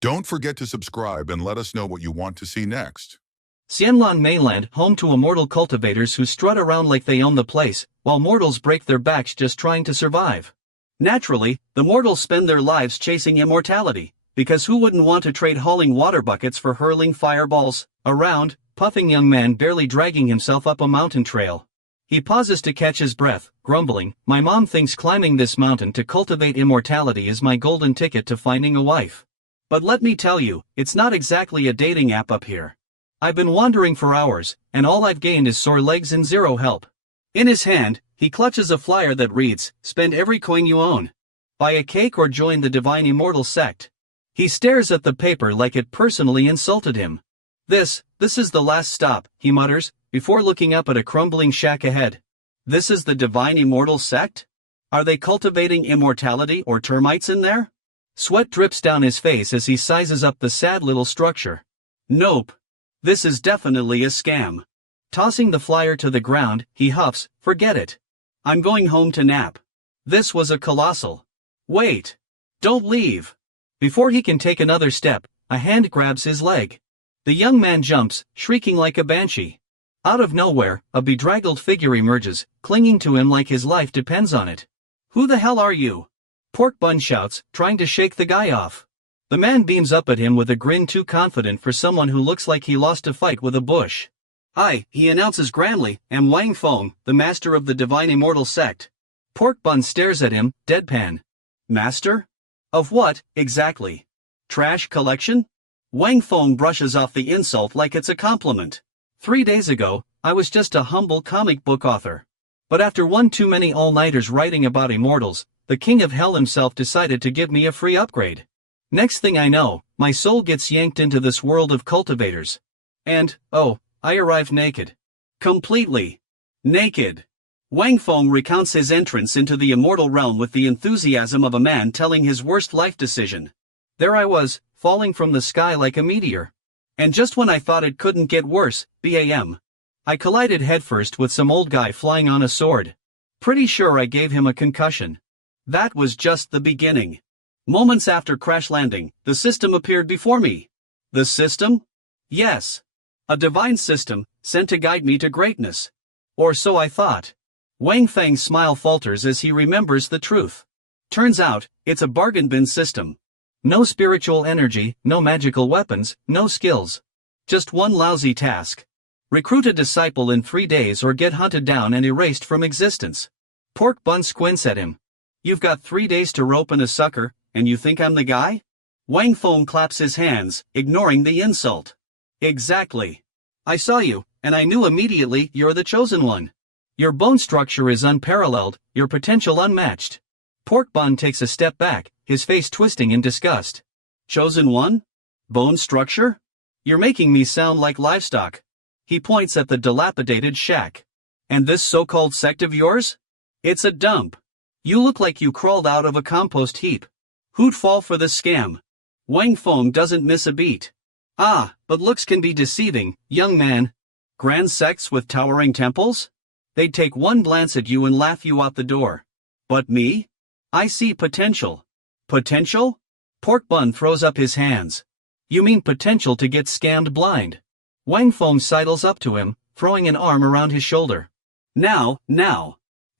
Don't forget to subscribe and let us know what you want to see next. Xian Lan Mainland, home to immortal cultivators who strut around like they own the place, while mortals break their backs just trying to survive. Naturally, the mortals spend their lives chasing immortality, because who wouldn't want to trade hauling water buckets for hurling fireballs? Around, puffing young man barely dragging himself up a mountain trail. He pauses to catch his breath, grumbling, "My mom thinks climbing this mountain to cultivate immortality is my golden ticket to finding a wife. But let me tell you, it's not exactly a dating app up here. I've been wandering for hours, and all I've gained is sore legs and zero help." In his hand, he clutches a flyer that reads, "Spend every coin you own. Buy a cake or join the divine Immortal Sect." He stares at the paper like it personally insulted him. This is the last stop," he mutters, before looking up at a crumbling shack ahead. "This is the divine Immortal Sect? Are they cultivating immortality or termites in there?" Sweat drips down his face as he sizes up the sad little structure. "Nope. This is definitely a scam." Tossing the flyer to the ground, he huffs, "Forget it. I'm going home to nap." This was a colossal. "Wait. Don't leave." Before he can take another step, a hand grabs his leg. The young man jumps, shrieking like a banshee. Out of nowhere, a bedraggled figure emerges, clinging to him like his life depends on it. "Who the hell are you?" Pork Bun shouts, trying to shake the guy off. The man beams up at him with a grin too confident for someone who looks like he lost a fight with a bush. "I," he announces grandly, "am Wang Feng, the master of the divine Immortal Sect." Pork Bun stares at him, deadpan. "Master? Of what, exactly? Trash collection?" Wang Feng brushes off the insult like it's a compliment. 3 days ago, I was just a humble comic book author. But after one too many all-nighters writing about immortals, the king of hell himself decided to give me a free upgrade. Next thing I know, my soul gets yanked into this world of cultivators. And, oh, I arrived naked. Completely naked. Wang Feng recounts his entrance into the immortal realm with the enthusiasm of a man telling his worst life decision. "There I was, falling from the sky like a meteor. And just when I thought it couldn't get worse, bam. I collided headfirst with some old guy flying on a sword. Pretty sure I gave him a concussion. That was just the beginning. Moments after crash landing, the system appeared before me." The system? Yes. A divine system, sent to guide me to greatness. Or so I thought. Wang Feng's smile falters as he remembers the truth. Turns out, it's a bargain bin system. No spiritual energy, no magical weapons, no skills. Just one lousy task. Recruit a disciple in 3 days or get hunted down and erased from existence. Pork Bun squints at him. "You've got 3 days to rope in a sucker, and you think I'm the guy?" Wang Feng claps his hands, ignoring the insult. "Exactly. I saw you, and I knew immediately you're the chosen one. Your bone structure is unparalleled, your potential unmatched." Pork Bun takes a step back, his face twisting in disgust. "Chosen one? Bone structure? You're making me sound like livestock." He points at the dilapidated shack. "And this so-called sect of yours? It's a dump. You look like you crawled out of a compost heap. Who'd fall for this scam?" Wang Feng doesn't miss a beat. "Ah, but looks can be deceiving, young man. Grand sects with towering temples? They'd take one glance at you and laugh you out the door. But me? I see potential." "Potential?" Pork Bun throws up his hands. "You mean potential to get scammed blind?" Wang Feng sidles up to him, throwing an arm around his shoulder. Now.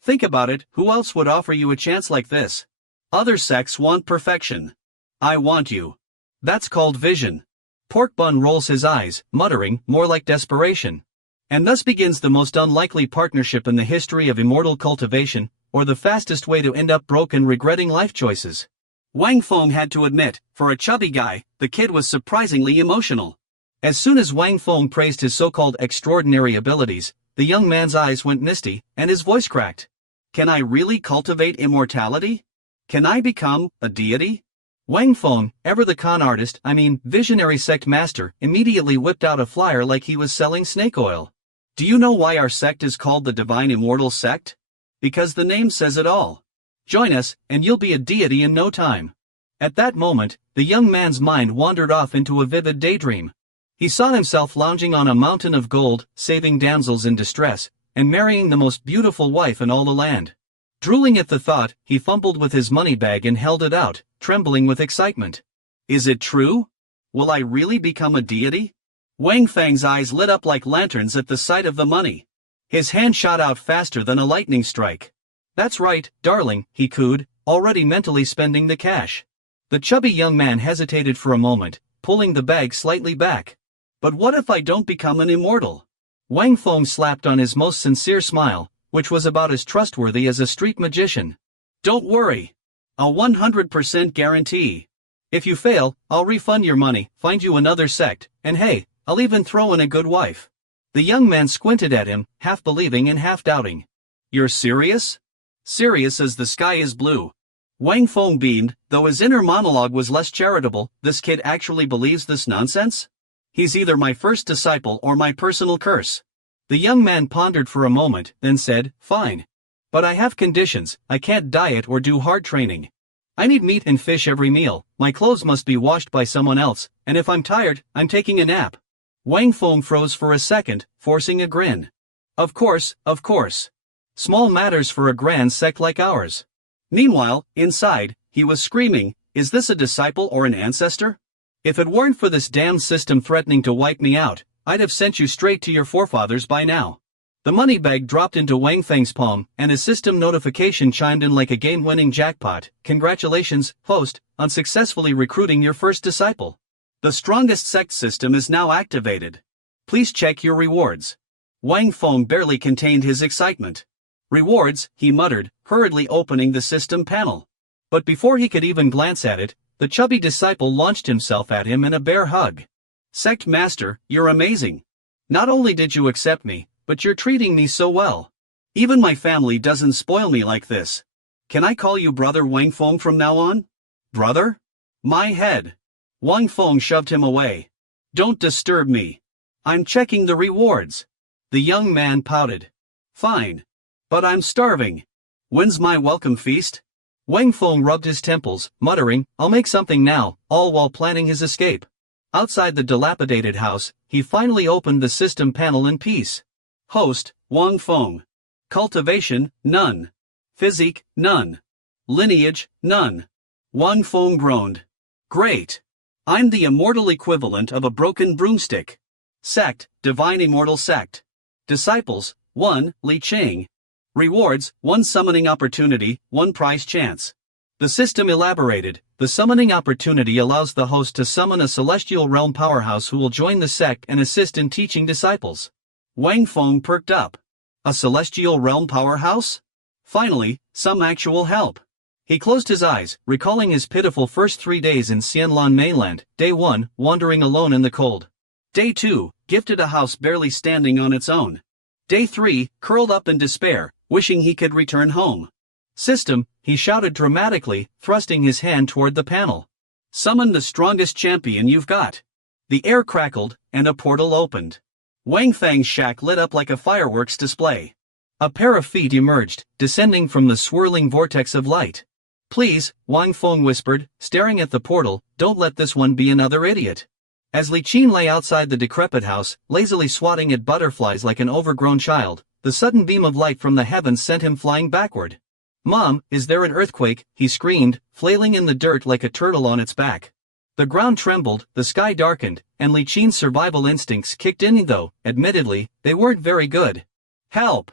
Think about it, who else would offer you a chance like this? Other sects want perfection. I want you. That's called vision." Pork Bun rolls his eyes, muttering, more like desperation. And thus begins the most unlikely partnership in the history of immortal cultivation, or the fastest way to end up broke and regretting life choices. Wang Feng had to admit, for a chubby guy, the kid was surprisingly emotional. As soon as Wang Feng praised his so-called extraordinary abilities, the young man's eyes went misty, and his voice cracked. "Can I really cultivate immortality? Can I become a deity?" Wang Feng, ever the con artist, visionary sect master, immediately whipped out a flyer like he was selling snake oil. "Do you know why our sect is called the Divine Immortal Sect? Because the name says it all. Join us, and you'll be a deity in no time." At that moment, the young man's mind wandered off into a vivid daydream. He saw himself lounging on a mountain of gold, saving damsels in distress, and marrying the most beautiful wife in all the land. Drooling at the thought, he fumbled with his money bag and held it out, trembling with excitement. Is it true? Will I really become a deity? Wang Feng's eyes lit up like lanterns at the sight of the money. His hand shot out faster than a lightning strike. That's right, darling, he cooed, already mentally spending the cash. The chubby young man hesitated for a moment, pulling the bag slightly back. But what if I don't become an immortal? Wang Feng slapped on his most sincere smile, which was about as trustworthy as a street magician. Don't worry. A 100% guarantee. If you fail, I'll refund your money, find you another sect, and hey, I'll even throw in a good wife. The young man squinted at him, half believing and half doubting. You're serious? Serious as the sky is blue. Wang Feng beamed, though his inner monologue was less charitable. This kid actually believes this nonsense? He's either my first disciple or my personal curse. The young man pondered for a moment, then said, fine. But I have conditions. I can't diet or do hard training. I need meat and fish every meal, my clothes must be washed by someone else, and if I'm tired, I'm taking a nap. Wang Feng froze for a second, forcing a grin. Of course, of course. Small matters for a grand sect like ours. Meanwhile, inside, he was screaming, is this a disciple or an ancestor? If it weren't for this damned system threatening to wipe me out, I'd have sent you straight to your forefathers by now. The money bag dropped into Wang Feng's palm, and his system notification chimed in like a game-winning jackpot. Congratulations, host, on successfully recruiting your first disciple. The strongest sect system is now activated. Please check your rewards. Wang Feng barely contained his excitement. Rewards, he muttered, hurriedly opening the system panel. But before he could even glance at it, the chubby disciple launched himself at him in a bear hug. Sect Master, you're amazing. Not only did you accept me, but you're treating me so well. Even my family doesn't spoil me like this. Can I call you Brother Wang Feng from now on? Brother? My head. Wang Feng shoved him away. Don't disturb me. I'm checking the rewards. The young man pouted. Fine. But I'm starving. When's my welcome feast? Wang Feng rubbed his temples, muttering, I'll make something now, all while planning his escape. Outside the dilapidated house, he finally opened the system panel in peace. Host, Wang Feng. Cultivation, none. Physique, none. Lineage, none. Wang Feng groaned. Great. I'm the immortal equivalent of a broken broomstick. Sect, Divine Immortal Sect. Disciples, 1, Li Cheng. Rewards, 1 summoning opportunity, 1 prize chance. The system elaborated. The summoning opportunity allows the host to summon a celestial realm powerhouse who will join the sect and assist in teaching disciples. Wang Feng perked up. A celestial realm powerhouse? Finally, some actual help. He closed his eyes, recalling his pitiful first 3 days in Xian Lan mainland. Day 1, wandering alone in the cold. Day 2, gifted a house barely standing on its own. Day 3, curled up in despair, wishing he could return home. System, he shouted dramatically, thrusting his hand toward the panel. Summon the strongest champion you've got. The air crackled, and a portal opened. Wang Feng's shack lit up like a fireworks display. A pair of feet emerged, descending from the swirling vortex of light. Please, Wang Feng whispered, staring at the portal, don't let this one be another idiot. As Li Qin lay outside the decrepit house, lazily swatting at butterflies like an overgrown child, the sudden beam of light from the heavens sent him flying backward. Mom, is there an earthquake? He screamed, flailing in the dirt like a turtle on its back. The ground trembled, the sky darkened, and Li Qin's survival instincts kicked in though, admittedly, they weren't very good. Help!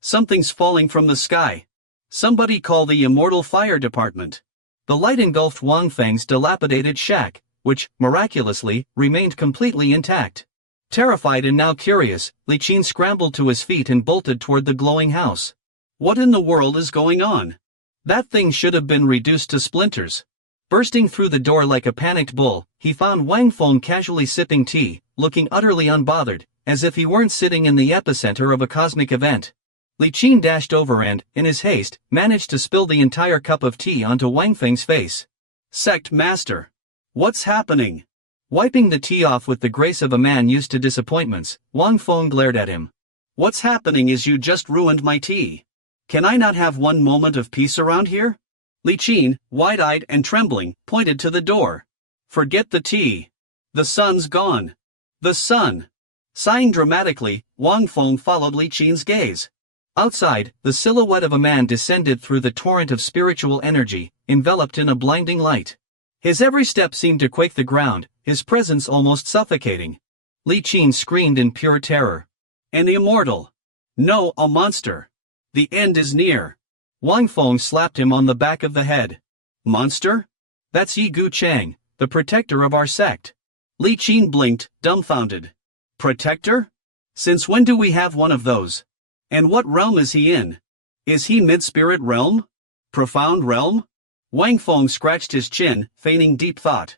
Something's falling from the sky. Somebody call the Immortal Fire Department. The light engulfed Wang Feng's dilapidated shack, which, miraculously, remained completely intact. Terrified and now curious, Li Qin scrambled to his feet and bolted toward the glowing house. What in the world is going on? That thing should have been reduced to splinters. Bursting through the door like a panicked bull, he found Wang Feng casually sipping tea, looking utterly unbothered, as if he weren't sitting in the epicenter of a cosmic event. Li Qin dashed over and, in his haste, managed to spill the entire cup of tea onto Wang Feng's face. Sect Master. What's happening? Wiping the tea off with the grace of a man used to disappointments, Wang Feng glared at him. What's happening is you just ruined my tea. Can I not have one moment of peace around here? Li Qin, wide-eyed and trembling, pointed to the door. Forget the tea. The sun's gone. The sun. Sighing dramatically, Wang Feng followed Li Qin's gaze. Outside, the silhouette of a man descended through the torrent of spiritual energy, enveloped in a blinding light. His every step seemed to quake the ground, his presence almost suffocating. Li Qin screamed in pure terror. An immortal. No, a monster. The end is near. Wang Feng slapped him on the back of the head. Monster? That's Yi Gu Chang, the protector of our sect. Li Qin blinked, dumbfounded. Protector? Since when do we have one of those? And what realm is he in? Is he mid-spirit realm? Profound realm? Wang Feng scratched his chin, feigning deep thought.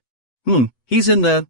He's in the,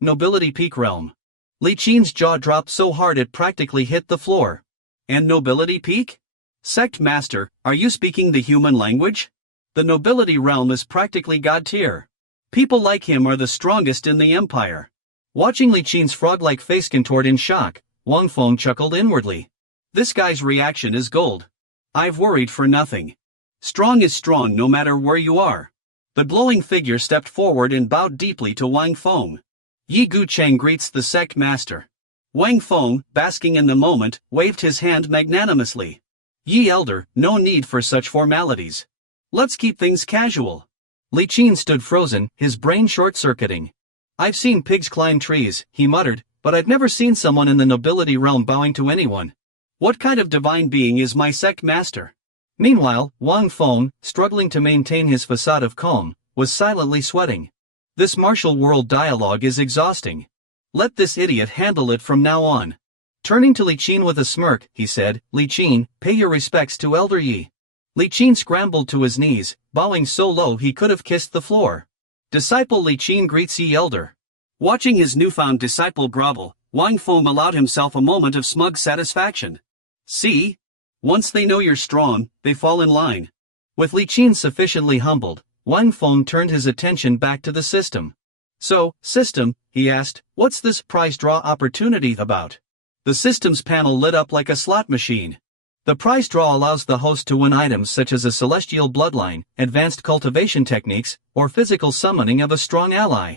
nobility peak realm. Li Qin's jaw dropped so hard it practically hit the floor. And nobility peak? Sect master, are you speaking the human language? The nobility realm is practically god tier. People like him are the strongest in the empire. Watching Li Qin's frog-like face contort in shock, Wang Feng chuckled inwardly. This guy's reaction is gold. I've worried for nothing. Strong is strong no matter where you are. The glowing figure stepped forward and bowed deeply to Wang Feng. Yi Gu Chang greets the sect master. Wang Feng, basking in the moment, waved his hand magnanimously. Yi Elder, no need for such formalities. Let's keep things casual. Li Qin stood frozen, his brain short-circuiting. I've seen pigs climb trees, he muttered, but I've never seen someone in the nobility realm bowing to anyone. What kind of divine being is my sect master? Meanwhile, Wang Feng, struggling to maintain his facade of calm, was silently sweating. This martial world dialogue is exhausting. Let this idiot handle it from now on. Turning to Li Qin with a smirk, he said, Li Qin, pay your respects to Elder Yi. Li Qin scrambled to his knees, bowing so low he could have kissed the floor. Disciple Li Qin greets Yi Elder. Watching his newfound disciple grovel, Wang Feng allowed himself a moment of smug satisfaction. See? Once they know you're strong, they fall in line. With Li Qin sufficiently humbled, Wang Feng turned his attention back to the system. So, system, he asked, what's this prize draw opportunity about? The system's panel lit up like a slot machine. The prize draw allows the host to win items such as a celestial bloodline, advanced cultivation techniques, or physical summoning of a strong ally.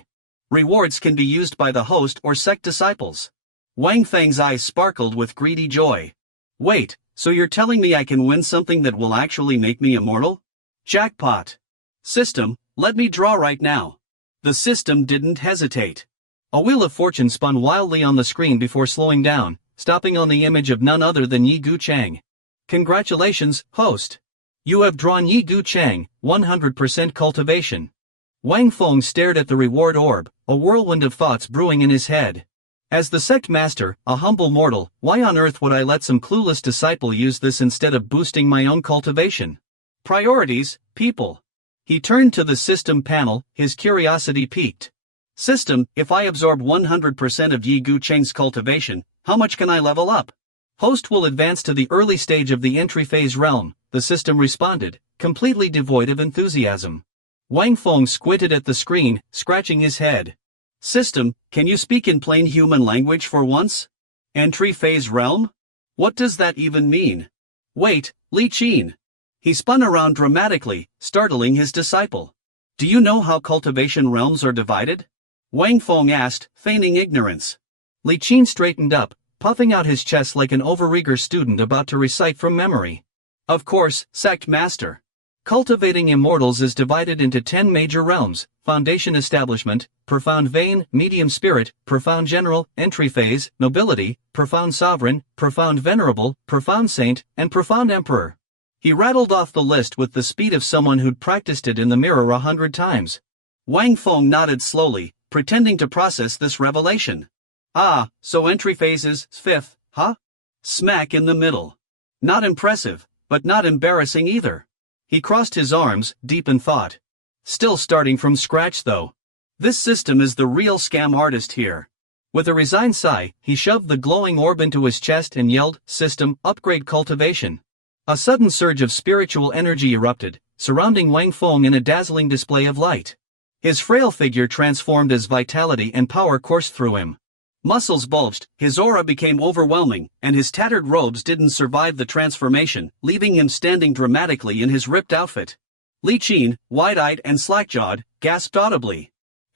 Rewards can be used by the host or sect disciples. Wang Feng's eyes sparkled with greedy joy. Wait, so you're telling me I can win something that will actually make me immortal? Jackpot. System, let me draw right now. The system didn't hesitate. A wheel of fortune spun wildly on the screen before slowing down, stopping on the image of none other than Yi Gu Chang. Congratulations, host. You have drawn Yi Gu Chang, 100% cultivation. Wang Feng stared at the reward orb, a whirlwind of thoughts brewing in his head. As the sect master, a humble mortal, why on earth would I let some clueless disciple use this instead of boosting my own cultivation? Priorities, people. He turned to the system panel, his curiosity piqued. System, if I absorb 100% of Yi Gu Cheng's cultivation, how much can I level up? Host will advance to the early stage of the entry phase realm, the system responded, completely devoid of enthusiasm. Wang Feng squinted at the screen, scratching his head. System, can you speak in plain human language for once? Entry phase realm? What does that even mean? Wait, Li Qin. He spun around dramatically, startling his disciple. Do you know how cultivation realms are divided? Wang Feng asked, feigning ignorance. Li Qin straightened up, puffing out his chest like an overeager student about to recite from memory. Of course, sect master. Cultivating immortals is divided into 10 major realms: foundation establishment, profound vein, medium spirit, profound general, entry phase, nobility, profound sovereign, profound venerable, profound saint, and profound emperor. He rattled off the list with the speed of someone who'd practiced it in the mirror 100 times. Wang Feng nodded slowly, pretending to process this revelation. Ah, so entry phase is 5th, huh? Smack in the middle. Not impressive, but not embarrassing either. He crossed his arms, deep in thought. Still starting from scratch though. This system is the real scam artist here. With a resigned sigh, he shoved the glowing orb into his chest and yelled, System, upgrade cultivation. A sudden surge of spiritual energy erupted, surrounding Wang Feng in a dazzling display of light. His frail figure transformed as vitality and power coursed through him. Muscles bulged, his aura became overwhelming, and his tattered robes didn't survive the transformation, leaving him standing dramatically in his ripped outfit. Li Qin, wide-eyed and slack-jawed, gasped audibly.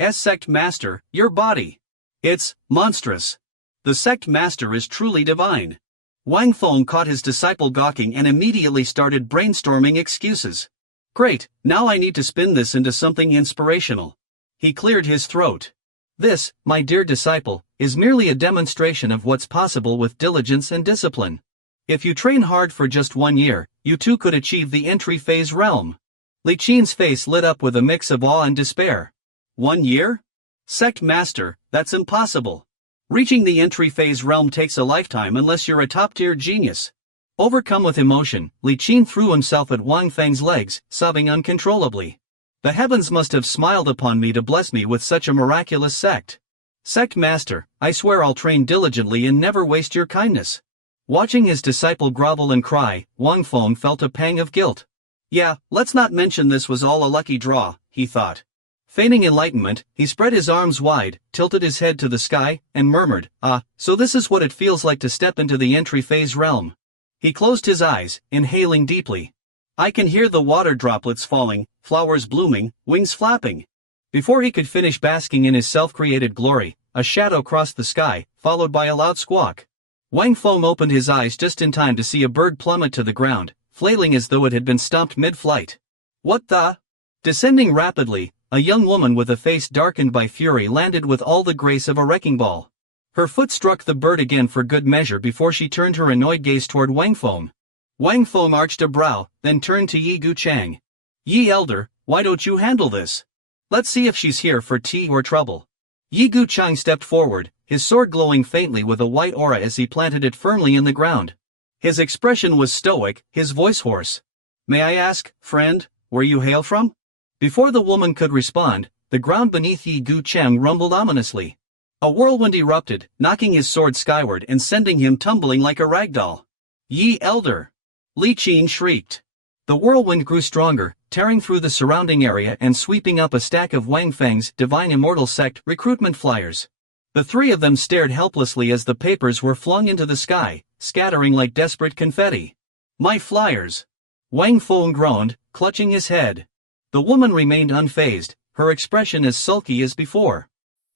Sect Master, your body. It's monstrous. The Sect Master is truly divine. Wang Feng caught his disciple gawking and immediately started brainstorming excuses. Great, now I need to spin this into something inspirational. He cleared his throat. This, my dear disciple, is merely a demonstration of what's possible with diligence and discipline. If you train hard for just 1 year, you too could achieve the entry phase realm. Li Qin's face lit up with a mix of awe and despair. 1 year? Sect Master, that's impossible. Reaching the entry phase realm takes a lifetime unless you're a top-tier genius. Overcome with emotion, Li Qin threw himself at Wang Feng's legs, sobbing uncontrollably. The heavens must have smiled upon me to bless me with such a miraculous sect. Sect Master, I swear I'll train diligently and never waste your kindness. Watching his disciple grovel and cry, Wang Feng felt a pang of guilt. Yeah, let's not mention this was all a lucky draw, he thought. Feigning enlightenment, he spread his arms wide, tilted his head to the sky, and murmured, "Ah, so this is what it feels like to step into the entry phase realm." He closed his eyes, inhaling deeply. I can hear the water droplets falling, flowers blooming, wings flapping. Before he could finish basking in his self-created glory, a shadow crossed the sky, followed by a loud squawk. Wang Feng opened his eyes just in time to see a bird plummet to the ground, flailing as though it had been stomped mid-flight. What the? Descending rapidly, a young woman with a face darkened by fury landed with all the grace of a wrecking ball. Her foot struck the bird again for good measure before she turned her annoyed gaze toward Wang Feng. Wang Feng arched a brow, then turned to Yi Guchang. Yi Elder, why don't you handle this? Let's see if she's here for tea or trouble. Yi Guchang stepped forward, his sword glowing faintly with a white aura as he planted it firmly in the ground. His expression was stoic, his voice hoarse. May I ask, friend, where you hail from? Before the woman could respond, the ground beneath Yi Guchang rumbled ominously. A whirlwind erupted, knocking his sword skyward and sending him tumbling like a ragdoll. Yi Elder! Li Qin shrieked. The whirlwind grew stronger, tearing through the surrounding area and sweeping up a stack of Wang Feng's Divine Immortal Sect recruitment flyers. The three of them stared helplessly as the papers were flung into the sky, scattering like desperate confetti. My flyers! Wang Feng groaned, clutching his head. The woman remained unfazed, her expression as sulky as before.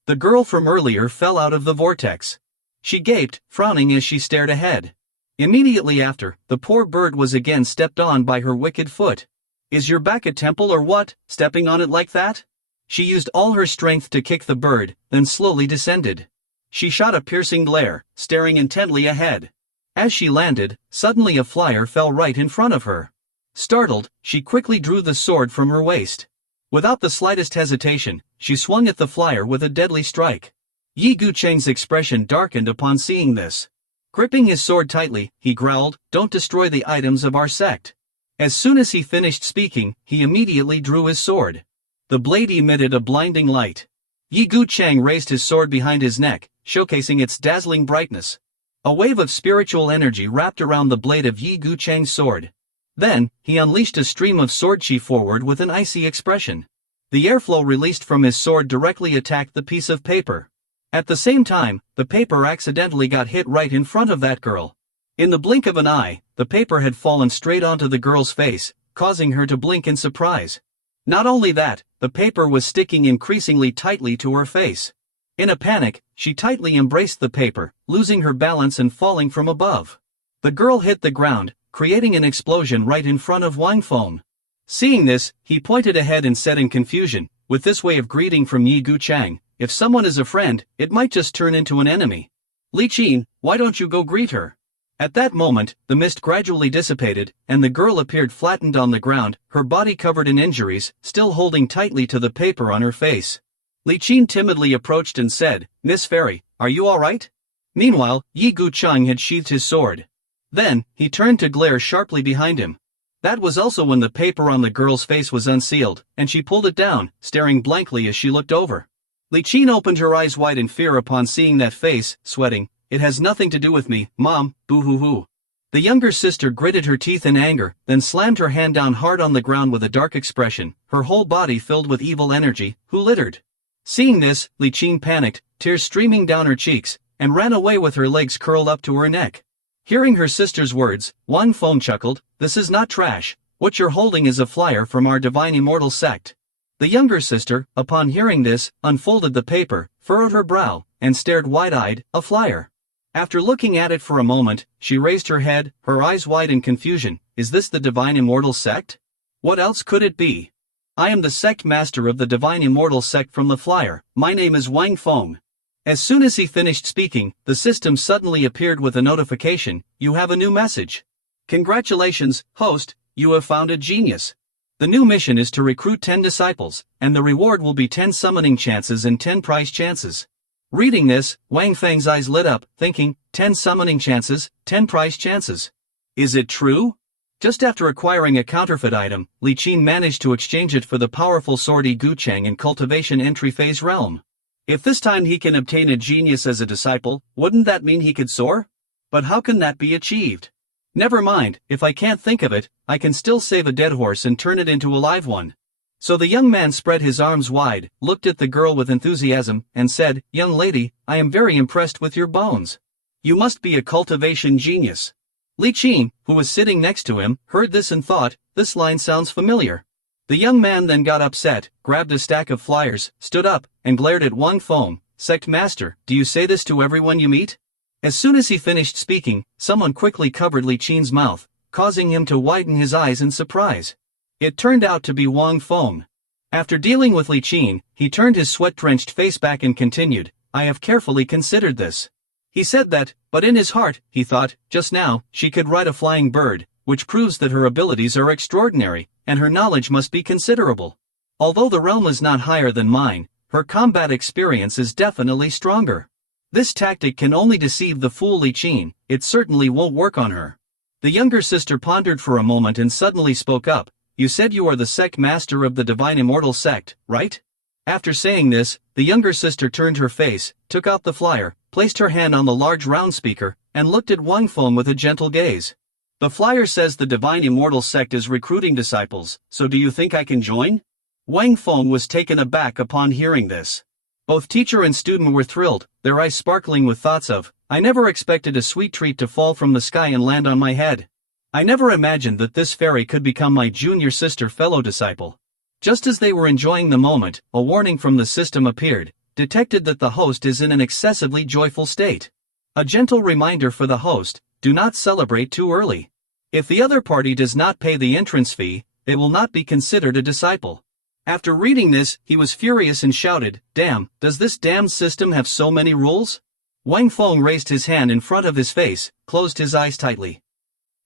The girl from earlier fell out of the vortex. She gaped, frowning as she stared ahead. Immediately after, the poor bird was again stepped on by her wicked foot. Is your back a temple or what, stepping on it like that? She used all her strength to kick the bird, then slowly descended. She shot a piercing glare, staring intently ahead. As she landed, suddenly a flyer fell right in front of her. Startled, she quickly drew the sword from her waist. Without the slightest hesitation, she swung at the flyer with a deadly strike. Yi Gucheng's expression darkened upon seeing this. Gripping his sword tightly, he growled, "Don't destroy the items of our sect." As soon as he finished speaking, he immediately drew his sword. The blade emitted a blinding light. Yi Gucheng raised his sword behind his neck, showcasing its dazzling brightness. A wave of spiritual energy wrapped around the blade of Yi Gucheng's sword. Then, he unleashed a stream of sword chi forward with an icy expression. The airflow released from his sword directly attacked the piece of paper. At the same time, the paper accidentally got hit right in front of that girl. In the blink of an eye, the paper had fallen straight onto the girl's face, causing her to blink in surprise. Not only that, the paper was sticking increasingly tightly to her face. In a panic, she tightly embraced the paper, losing her balance and falling from above. The girl hit the ground, creating an explosion right in front of Wang Feng. Seeing this, he pointed ahead and said in confusion, "With this way of greeting from Yi Guchang, if someone is a friend, it might just turn into an enemy. Li Qin, why don't you go greet her?" At that moment, the mist gradually dissipated, and the girl appeared flattened on the ground, her body covered in injuries, still holding tightly to the paper on her face. Li Qin timidly approached and said, "Miss Fairy, are you all right?" Meanwhile, Yi Guchang had sheathed his sword. Then, he turned to glare sharply behind him. That was also when the paper on the girl's face was unsealed, and she pulled it down, staring blankly as she looked over. Li Qin opened her eyes wide in fear upon seeing that face, sweating. "It has nothing to do with me, Mom, boo-hoo-hoo." The younger sister gritted her teeth in anger, then slammed her hand down hard on the ground with a dark expression, her whole body filled with evil energy. "Who littered?" Seeing this, Li Qin panicked, tears streaming down her cheeks, and ran away with her legs curled up to her neck. Hearing her sister's words, Wang Feng chuckled, "This is not trash. What you're holding is a flyer from our Divine Immortal Sect." The younger sister, upon hearing this, unfolded the paper, furrowed her brow, and stared wide-eyed, "A flyer?" After looking at it for a moment, she raised her head, her eyes wide in confusion. "Is this the Divine Immortal Sect?" What else could it be? I am the sect master of the divine immortal sect from the flyer. My name is Wang Feng. As soon as he finished speaking, the system suddenly appeared with a notification. You have a new message. Congratulations, host, you have found a genius. The new mission is to recruit 10 disciples, and the reward will be 10 summoning chances and 10 prize chances. Reading this, Wang Feng's eyes lit up, thinking, 10 summoning chances, 10 prize chances. Is it true? Just after acquiring a counterfeit item, Li Qin managed to exchange it for the powerful sword Gu Cheng in cultivation entry phase realm. If this time he can obtain a genius as a disciple, wouldn't that mean he could soar? But how can that be achieved? Never mind, if I can't think of it, I can still save a dead horse and turn it into a live one. So the young man spread his arms wide, looked at the girl with enthusiasm, and said, Young lady, I am very impressed with your bones. You must be a cultivation genius. Li Qin, who was sitting next to him, heard this and thought, this line sounds familiar. The young man then got upset, grabbed a stack of flyers, stood up, and glared at Wang Feng. Sect Master, do you say this to everyone you meet? As soon as he finished speaking, someone quickly covered Li Qin's mouth, causing him to widen his eyes in surprise. It turned out to be Wang Feng. After dealing with Li Qin, he turned his sweat-drenched face back and continued, I have carefully considered this. He said that, but in his heart, he thought, just now, she could ride a flying bird, which proves that her abilities are extraordinary, and her knowledge must be considerable. Although the realm is not higher than mine, her combat experience is definitely stronger. This tactic can only deceive the fool Li Qin, it certainly won't work on her. The younger sister pondered for a moment and suddenly spoke up, You said you are the sect master of the divine immortal sect, right? After saying this, the younger sister turned her face, took out the flyer, placed her hand on the large round speaker, and looked at Wang Feng with a gentle gaze. The flyer says the divine immortal sect is recruiting disciples, so do you think I can join? Wang Feng was taken aback upon hearing this. Both teacher and student were thrilled, their eyes sparkling with thoughts of, I never expected a sweet treat to fall from the sky and land on my head. I never imagined that this fairy could become my junior sister fellow disciple. Just as they were enjoying the moment, a warning from the system appeared, detected that the host is in an excessively joyful state. A gentle reminder for the host, do not celebrate too early. If the other party does not pay the entrance fee, it will not be considered a disciple. After reading this, he was furious and shouted, Damn, does this damned system have so many rules? Wang Feng raised his hand in front of his face, closed his eyes tightly.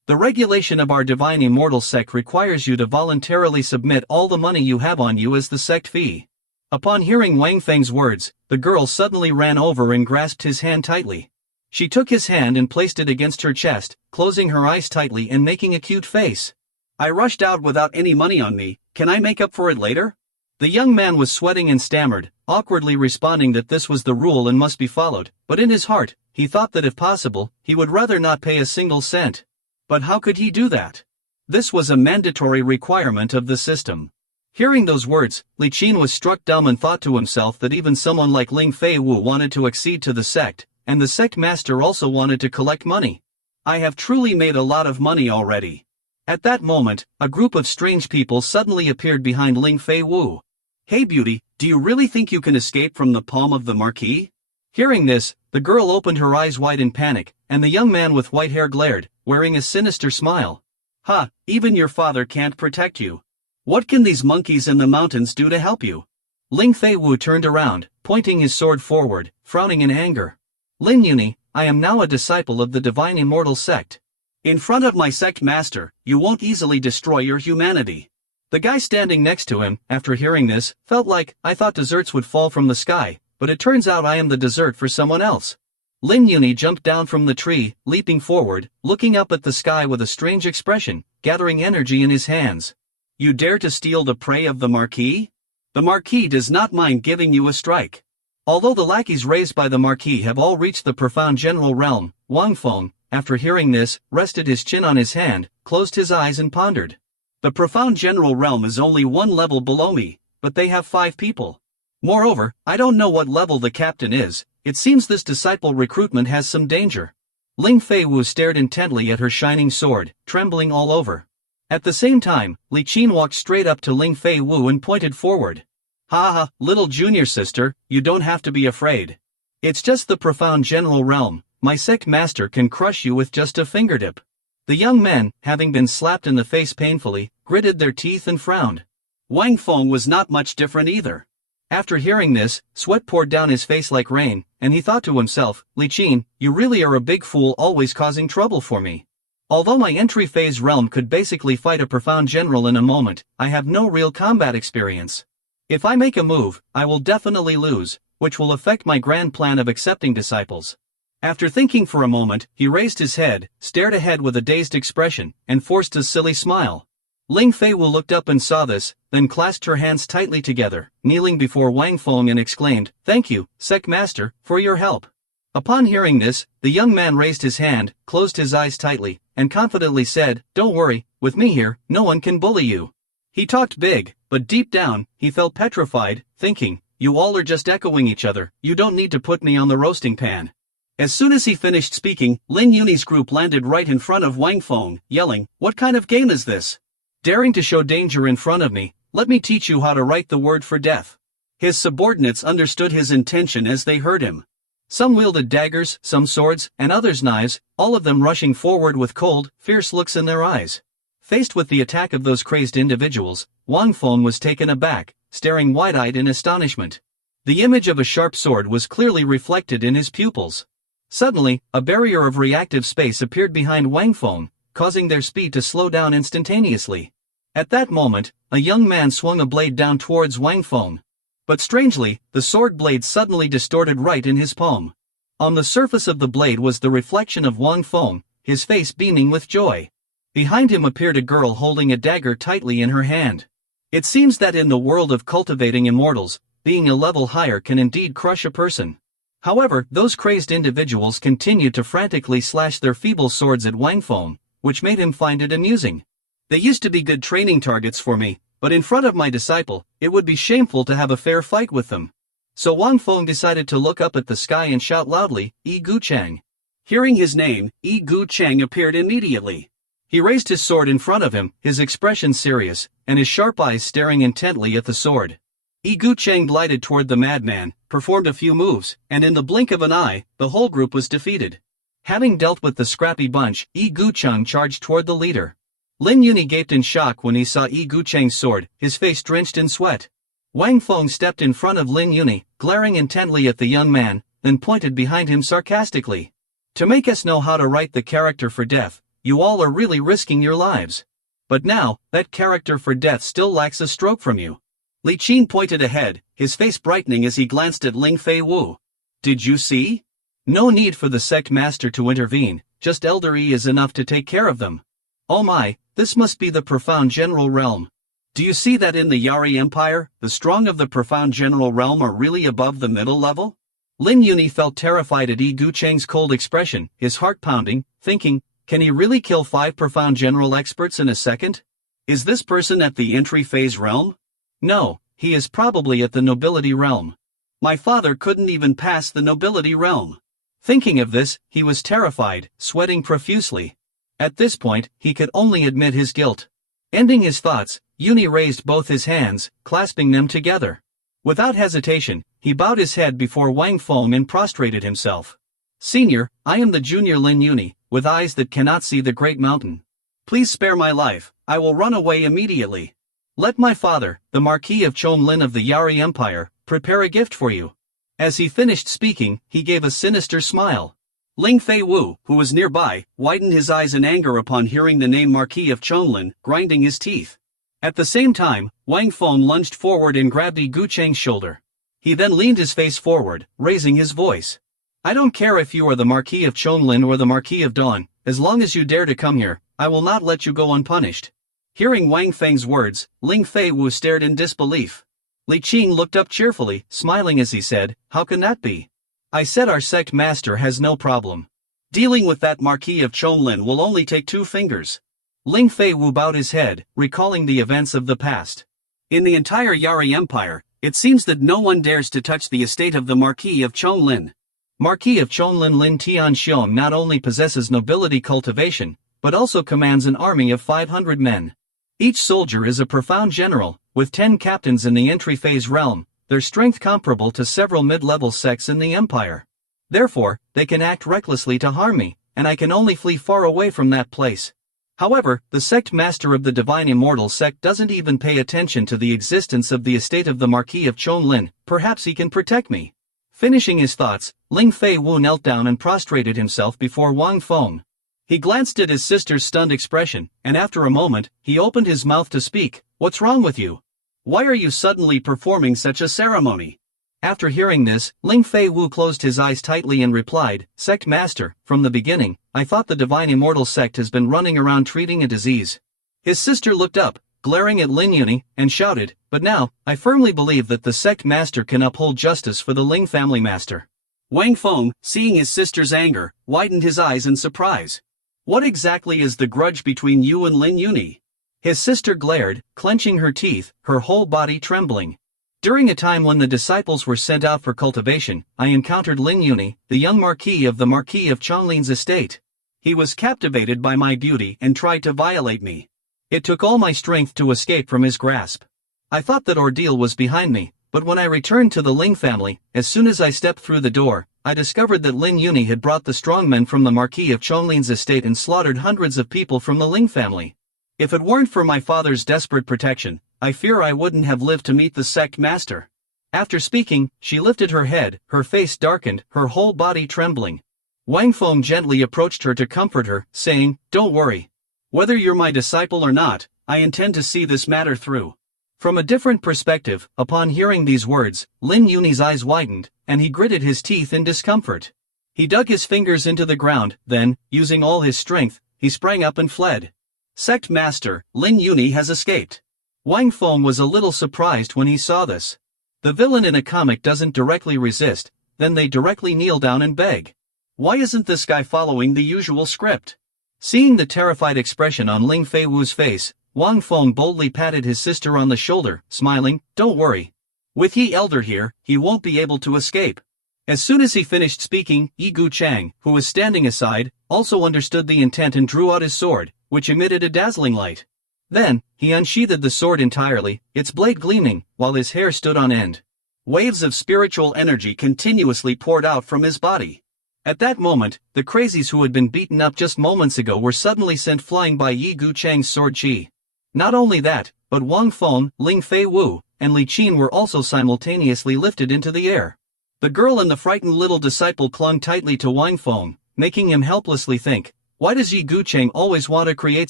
The regulation of our divine immortal sect requires you to voluntarily submit all the money you have on you as the sect fee. Upon hearing Wang Feng's words, the girl suddenly ran over and grasped his hand tightly. She took his hand and placed it against her chest, closing her eyes tightly and making a cute face. I rushed out without any money on me, can I make up for it later? The young man was sweating and stammered, awkwardly responding that this was the rule and must be followed, but in his heart, he thought that if possible, he would rather not pay a single cent. But how could he do that? This was a mandatory requirement of the system. Hearing those words, Li Qin was struck dumb and thought to himself that even someone like Ling Fei Wu wanted to accede to the sect, and the sect master also wanted to collect money. I have truly made a lot of money already. At that moment, a group of strange people suddenly appeared behind Ling Fei Wu. Hey beauty, do you really think you can escape from the palm of the marquis? Hearing this, the girl opened her eyes wide in panic, and the young man with white hair glared, wearing a sinister smile. Ha, even your father can't protect you. What can these monkeys in the mountains do to help you? Ling Fei Wu turned around, pointing his sword forward, frowning in anger. Lin Yuni, I am now a disciple of the divine immortal sect. In front of my sect master, you won't easily destroy your humanity. The guy standing next to him, after hearing this, felt like, I thought desserts would fall from the sky, but it turns out I am the dessert for someone else. Lin Yuni jumped down from the tree, leaping forward, looking up at the sky with a strange expression, gathering energy in his hands. You dare to steal the prey of the marquis? The marquis does not mind giving you a strike. Although the lackeys raised by the marquis have all reached the profound general realm, Wang Feng, after hearing this, rested his chin on his hand, closed his eyes and pondered. The profound general realm is only one level below me, but they have 5 people. Moreover, I don't know what level the captain is, it seems this disciple recruitment has some danger. Ling Fei Wu stared intently at her shining sword, trembling all over. At the same time, Li Qin walked straight up to Ling Fei Wu and pointed forward. Ha ha, little junior sister, you don't have to be afraid. It's just the profound general realm, my sect master can crush you with just a fingertip. The young man, having been slapped in the face painfully, gritted their teeth and frowned. Wang Feng was not much different either. After hearing this, sweat poured down his face like rain, and he thought to himself, Li Qin, you really are a big fool, always causing trouble for me. Although my entry phase realm could basically fight a profound general in a moment, I have no real combat experience. If I make a move, I will definitely lose, which will affect my grand plan of accepting disciples. After thinking for a moment, he raised his head, stared ahead with a dazed expression, and forced a silly smile. Ling Feiwu looked up and saw this, then clasped her hands tightly together, kneeling before Wang Feng and exclaimed, Thank you, Sect Master, for your help. Upon hearing this, the young man raised his hand, closed his eyes tightly, and confidently said, Don't worry, with me here, no one can bully you. He talked big, but deep down, he felt petrified, thinking, You all are just echoing each other, you don't need to put me on the roasting pan. As soon as he finished speaking, Lin Yunyi's group landed right in front of Wang Feng, yelling, What kind of game is this? Daring to show danger in front of me, let me teach you how to write the word for death. His subordinates understood his intention as they heard him. Some wielded daggers, some swords, and others knives, all of them rushing forward with cold, fierce looks in their eyes. Faced with the attack of those crazed individuals, Wang Feng was taken aback, staring wide-eyed in astonishment. The image of a sharp sword was clearly reflected in his pupils. Suddenly, a barrier of reactive space appeared behind Wang Feng, causing their speed to slow down instantaneously. At that moment, a young man swung a blade down towards Wang Feng. But strangely, the sword blade suddenly distorted right in his palm. On the surface of the blade was the reflection of Wang Feng, his face beaming with joy. Behind him appeared a girl holding a dagger tightly in her hand. It seems that in the world of cultivating immortals, being a level higher can indeed crush a person. However, those crazed individuals continued to frantically slash their feeble swords at Wang Feng, which made him find it amusing. They used to be good training targets for me, but in front of my disciple, it would be shameful to have a fair fight with them. So Wang Feng decided to look up at the sky and shout loudly, Yi Gu Chang. Hearing his name, Yi Gu Chang appeared immediately. He raised his sword in front of him, his expression serious, and his sharp eyes staring intently at the sword. Yi Gu Chang glided toward the madman, performed a few moves, and in the blink of an eye, the whole group was defeated. Having dealt with the scrappy bunch, Yi Gu Chang charged toward the leader. Lin Yunyi gaped in shock when he saw Yi Gu Chang's sword, his face drenched in sweat. Wang Feng stepped in front of Lin Yunyi, glaring intently at the young man, then pointed behind him sarcastically. To make us know how to write the character for death, you all are really risking your lives. But now, that character for death still lacks a stroke from you. Li Qin pointed ahead, his face brightening as he glanced at Ling Fei Wu. Did you see? No need for the sect master to intervene, just Elder Yi is enough to take care of them. Oh my, this must be the profound general realm. Do you see that in the Yari Empire, the strong of the profound general realm are really above the middle level? Lin Yunyi felt terrified at Yi Gu Chang's cold expression, his heart pounding, thinking, can he really kill 5 profound general experts in a second? Is this person at the entry phase realm? No, he is probably at the nobility realm. My father couldn't even pass the nobility realm. Thinking of this, he was terrified, sweating profusely. At this point, he could only admit his guilt. Ending his thoughts, Yunyi raised both his hands, clasping them together. Without hesitation, he bowed his head before Wang Feng and prostrated himself. Senior, I am the junior Lin Yunyi, with eyes that cannot see the great mountain. Please spare my life, I will run away immediately. Let my father, the Marquis of Chonglin of the Yari Empire, prepare a gift for you. As he finished speaking, he gave a sinister smile. Ling Fei Wu, who was nearby, widened his eyes in anger upon hearing the name Marquis of Chonglin, grinding his teeth. At the same time, Wang Feng lunged forward and grabbed Yi Gu Chang's shoulder. He then leaned his face forward, raising his voice. I don't care if you are the Marquis of Chonglin or the Marquis of Dawn, as long as you dare to come here, I will not let you go unpunished. Hearing Wang Feng's words, Ling Fei Wu stared in disbelief. Li Qin looked up cheerfully, smiling as he said, how can that be? I said our sect master has no problem. Dealing with that Marquis of Chonglin will only take 2 fingers. Ling Fei Wu bowed his head, recalling the events of the past. In the entire Yari Empire, it seems that no one dares to touch the estate of the Marquis of Chonglin. Marquis of Chonglin Lin Tianxiong not only possesses nobility cultivation, but also commands an army of 500 men. Each soldier is a profound general, with 10 captains in the entry phase realm, their strength comparable to several mid-level sects in the empire. Therefore, they can act recklessly to harm me, and I can only flee far away from that place. However, the sect master of the divine Immortal Sect doesn't even pay attention to the existence of the estate of the Marquis of Xian. Perhaps he can protect me. Finishing his thoughts, Ling Fei Wu knelt down and prostrated himself before Wang Feng. He glanced at his sister's stunned expression, and after a moment, he opened his mouth to speak. "What's wrong with you? Why are you suddenly performing such a ceremony?" After hearing this, Ling Fei Wu closed his eyes tightly and replied, "Sect Master, from the beginning, I thought the divine Immortal Sect has been running around treating a disease." His sister looked up, glaring at Lin Yuni, and shouted, "But now, I firmly believe that the Sect Master can uphold justice for the Ling family master." Wang Feng, seeing his sister's anger, widened his eyes in surprise. "What exactly is the grudge between you and Lin Yuni?" His sister glared, clenching her teeth, her whole body trembling. "During a time when the disciples were sent out for cultivation, I encountered Lin Yuni, the young Marquis of Xianlin's estate. He was captivated by my beauty and tried to violate me. It took all my strength to escape from his grasp. I thought that ordeal was behind me, but when I returned to the Ling family, as soon as I stepped through the door, I discovered that Lin Yuni had brought the strongmen from the Marquis of Xianlin's estate and slaughtered hundreds of people from the Ling family. If it weren't for my father's desperate protection, I fear I wouldn't have lived to meet the sect master." After speaking, she lifted her head, her face darkened, her whole body trembling. Wang Feng gently approached her to comfort her, saying, "Don't worry. Whether you're my disciple or not, I intend to see this matter through." From a different perspective, upon hearing these words, Lin Yuni's eyes widened, and he gritted his teeth in discomfort. He dug his fingers into the ground, then, using all his strength, he sprang up and fled. "Sect Master, Lin Yuni has escaped." Wang Feng was a little surprised when he saw this. The villain in a comic doesn't directly resist, then they directly kneel down and beg. Why isn't this guy following the usual script? Seeing the terrified expression on Ling Fei Wu's face, Wang Feng boldly patted his sister on the shoulder, smiling, "Don't worry. With Yi Elder here, he won't be able to escape." As soon as he finished speaking, Yi Guchang, who was standing aside, also understood the intent and drew out his sword, which emitted a dazzling light. Then, he unsheathed the sword entirely, its blade gleaming, while his hair stood on end. Waves of spiritual energy continuously poured out from his body. At that moment, the crazies who had been beaten up just moments ago were suddenly sent flying by Yi Guchang's sword chi. Not only that, but Wang Feng, Ling Fei Wu, and Li Qin were also simultaneously lifted into the air. The girl and the frightened little disciple clung tightly to Wang Feng, making him helplessly think, why does Yi Guchang always want to create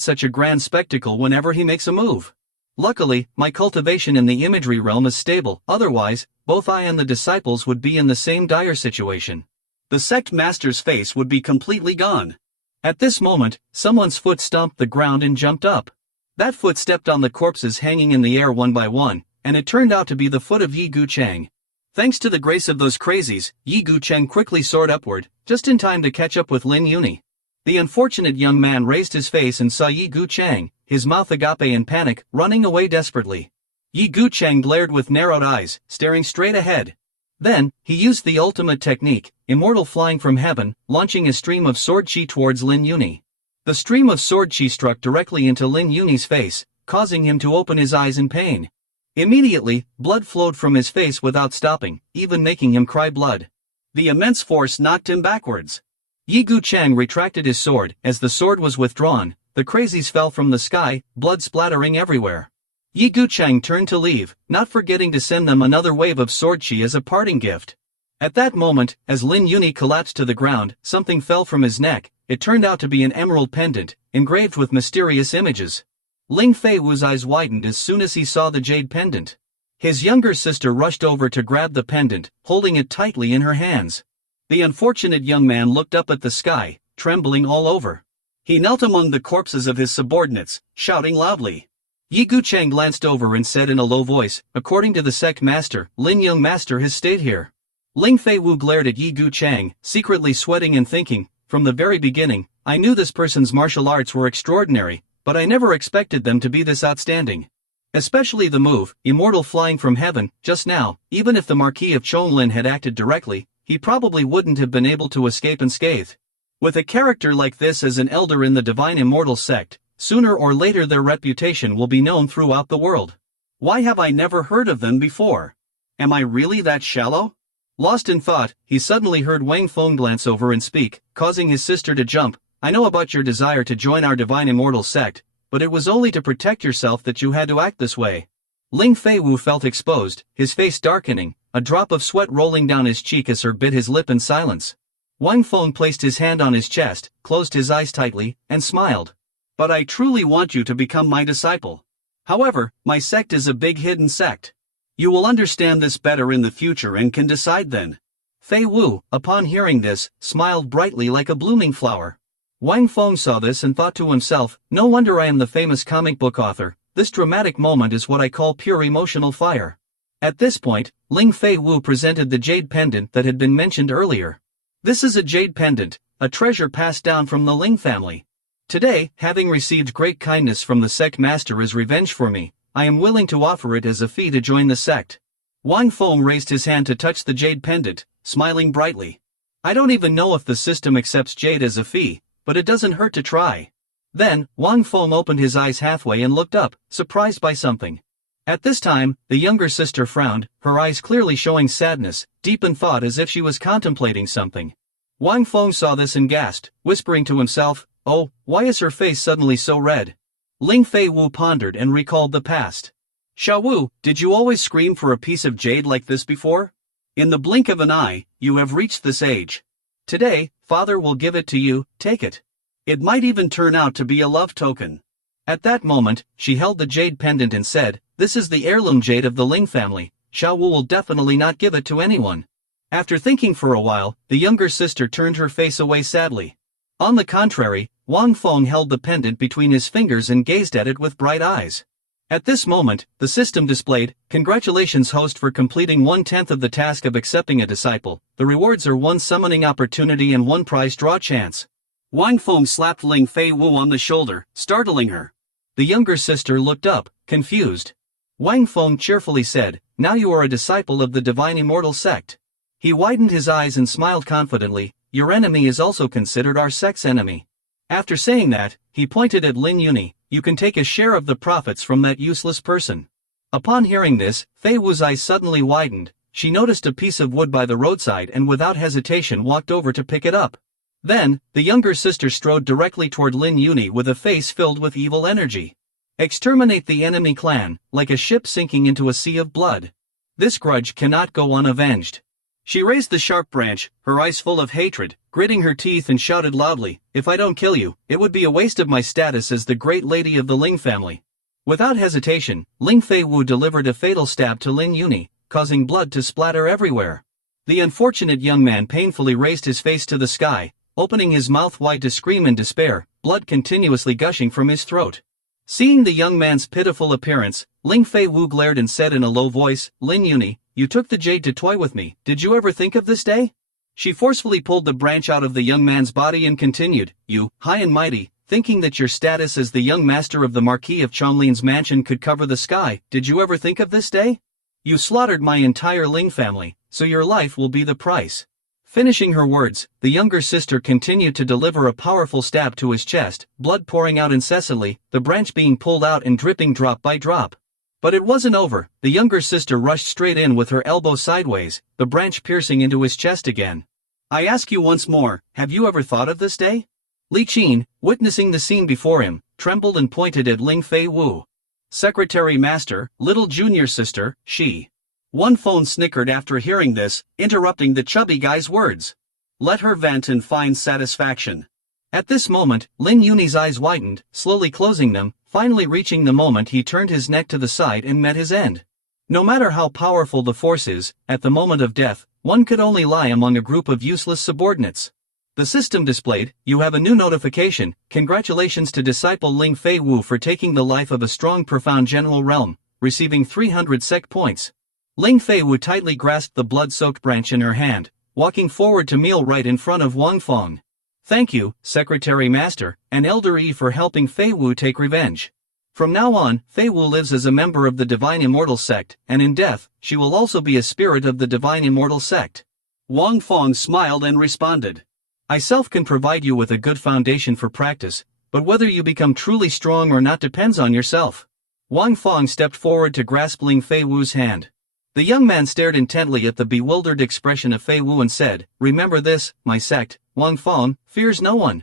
such a grand spectacle whenever he makes a move? Luckily, my cultivation in the imagery realm is stable, otherwise, both I and the disciples would be in the same dire situation. The sect master's face would be completely gone. At this moment, someone's foot stomped the ground and jumped up. That foot stepped on the corpses hanging in the air one by one, and it turned out to be the foot of Yi Guchang. Thanks to the grace of those crazies, Yi Guchang quickly soared upward, just in time to catch up with Lin Yuni. The unfortunate young man raised his face and saw Yi Guchang, his mouth agape in panic, running away desperately. Yi Guchang glared with narrowed eyes, staring straight ahead. Then, he used the ultimate technique, immortal flying from heaven, launching a stream of sword chi towards Lin Yuni. The stream of sword chi struck directly into Lin Yuni's face, causing him to open his eyes in pain. Immediately, blood flowed from his face without stopping, even making him cry blood. The immense force knocked him backwards. Yi Guchang retracted his sword. As the sword was withdrawn, the crazies fell from the sky, blood splattering everywhere. Yi Guchang turned to leave, not forgetting to send them another wave of sword chi as a parting gift. At that moment, as Lin Yuni collapsed to the ground, something fell from his neck. It turned out to be an emerald pendant, engraved with mysterious images. Ling Fei Wu's eyes widened as soon as he saw the jade pendant. His younger sister rushed over to grab the pendant, holding it tightly in her hands. The unfortunate young man looked up at the sky, trembling all over. He knelt among the corpses of his subordinates, shouting loudly. Yi Guchang glanced over and said in a low voice, "According to the sect master, Lin Young Master has stayed here." Ling Fei Wu glared at Yi Guchang, secretly sweating and thinking, from the very beginning, I knew this person's martial arts were extraordinary, but I never expected them to be this outstanding. Especially the move, immortal flying from heaven, just now. Even if the Marquis of Xianlin had acted directly, he probably wouldn't have been able to escape unscathed. With a character like this as an elder in the divine Immortal Sect, sooner or later their reputation will be known throughout the world. Why have I never heard of them before? Am I really that shallow? Lost in thought, he suddenly heard Wang Feng glance over and speak, causing his sister to jump. I know about your desire to join our divine immortal sect, but it was only to protect yourself that you had to act this way. Ling Feiwu felt exposed, his face darkening, a drop of sweat rolling down his cheek as he bit his lip in silence. Wang Feng placed his hand on his chest, closed his eyes tightly, and smiled. But I truly want you to become my disciple. However, my sect is a big hidden sect. You will understand this better in the future and can decide then. Fei Wu, upon hearing this, smiled brightly like a blooming flower. Wang Feng saw this and thought to himself, no wonder I am the famous comic book author. This dramatic moment is what I call pure emotional fire. At this point, Ling Fei Wu presented the jade pendant that had been mentioned earlier. This is a jade pendant, a treasure passed down from the Ling family. Today, having received great kindness from the sect master as revenge for me, I am willing to offer it as a fee to join the sect. Wang Feng raised his hand to touch the jade pendant, smiling brightly. I don't even know if the system accepts jade as a fee, but it doesn't hurt to try. Then, Wang Feng opened his eyes halfway and looked up, surprised by something. At this time, the younger sister frowned, her eyes clearly showing sadness, deep in thought as if she was contemplating something. Wang Feng saw this and gasped, whispering to himself, "Oh, why is her face suddenly so red?" Ling Fei Wu pondered and recalled the past. "Xiao Wu, did you always scream for a piece of jade like this before? In the blink of an eye, you have reached this age. Today, Father will give it to you, take it. It might even turn out to be a love token." At that moment, she held the jade pendant and said, "This is the heirloom jade of the Ling family, Xiao Wu will definitely not give it to anyone." After thinking for a while, the younger sister turned her face away sadly. On the contrary, Wang Feng held the pendant between his fingers and gazed at it with bright eyes. At this moment, the system displayed, "Congratulations host for completing 1/10 of the task of accepting a disciple. The rewards are 1 summoning opportunity and 1 prize draw chance." Wang Feng slapped Ling Fei Wu on the shoulder, startling her. The younger sister looked up, confused. Wang Feng cheerfully said, "Now you are a disciple of the divine immortal sect." He widened his eyes and smiled confidently, "Your enemy is also considered our sect's enemy." After saying that, he pointed at Lin Yuni, "You can take a share of the profits from that useless person." Upon hearing this, Fei Wu's eyes suddenly widened. She noticed a piece of wood by the roadside and without hesitation walked over to pick it up. Then, the younger sister strode directly toward Lin Yuni with a face filled with evil energy. "Exterminate the enemy clan, like a ship sinking into a sea of blood. This grudge cannot go unavenged." She raised the sharp branch, her eyes full of hatred, gritting her teeth and shouted loudly, "If I don't kill you, it would be a waste of my status as the great lady of the Ling family." Without hesitation, Ling Fei Wu delivered a fatal stab to Lin Yuni, causing blood to splatter everywhere. The unfortunate young man painfully raised his face to the sky, opening his mouth wide to scream in despair, blood continuously gushing from his throat. Seeing the young man's pitiful appearance, Ling Fei Wu glared and said in a low voice, "Lin Yuni, you took the jade to toy with me, did you ever think of this day?" She forcefully pulled the branch out of the young man's body and continued, "You, high and mighty, thinking that your status as the young master of the Marquis of Chonglin's mansion could cover the sky, did you ever think of this day? You slaughtered my entire Ling family, so your life will be the price." Finishing her words, the younger sister continued to deliver a powerful stab to his chest, blood pouring out incessantly, the branch being pulled out and dripping drop by drop. But it wasn't over. The younger sister rushed straight in with her elbow sideways, the branch piercing into his chest again. "I ask you once more, have you ever thought of this day?" Li Qin, witnessing the scene before him, trembled and pointed at Ling Fei Wu. "Secretary Master, little junior sister, she." Wang Feng snickered after hearing this, interrupting the chubby guy's words. "Let her vent and find satisfaction." At this moment, Lin Yuni's eyes widened, slowly closing them, finally reaching the moment he turned his neck to the side and met his end. No matter how powerful the force is, at the moment of death, one could only lie among a group of useless subordinates. The system displayed, "You have a new notification, congratulations to disciple Ling Fei Wu for taking the life of a strong profound general realm, receiving 300 sect points." Ling Fei Wu tightly grasped the blood-soaked branch in her hand, walking forward to kneel right in front of Wang Feng. "Thank you, Secretary Master, and Elder Yi for helping Fei Wu take revenge. From now on, Fei Wu lives as a member of the Divine Immortal Sect, and in death, she will also be a spirit of the Divine Immortal Sect." Wang Feng smiled and responded, "I self can provide you with a good foundation for practice, but whether you become truly strong or not depends on yourself." Wang Feng stepped forward to grasp Ling Fei Wu's hand. The young man stared intently at the bewildered expression of Fei Wu and said, "Remember this, my sect, Wang Feng, fears no one."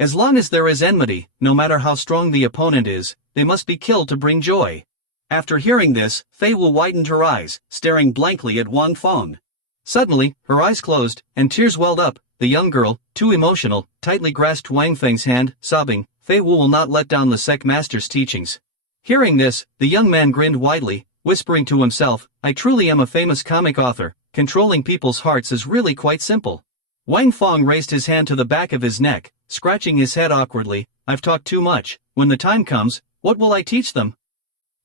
As long as there is enmity, no matter how strong the opponent is, they must be killed to bring joy. After hearing this, Fei Wu widened her eyes, staring blankly at Wang Feng. Suddenly, her eyes closed, and tears welled up. The young girl, too emotional, tightly grasped Wang Feng's hand, sobbing, "Fei Wu will not let down the sect master's teachings." Hearing this, the young man grinned widely, whispering to himself, "I truly am a famous comic author. Controlling people's hearts is really quite simple." Wang Feng raised his hand to the back of his neck, scratching his head awkwardly. "I've talked too much. When the time comes, what will I teach them?"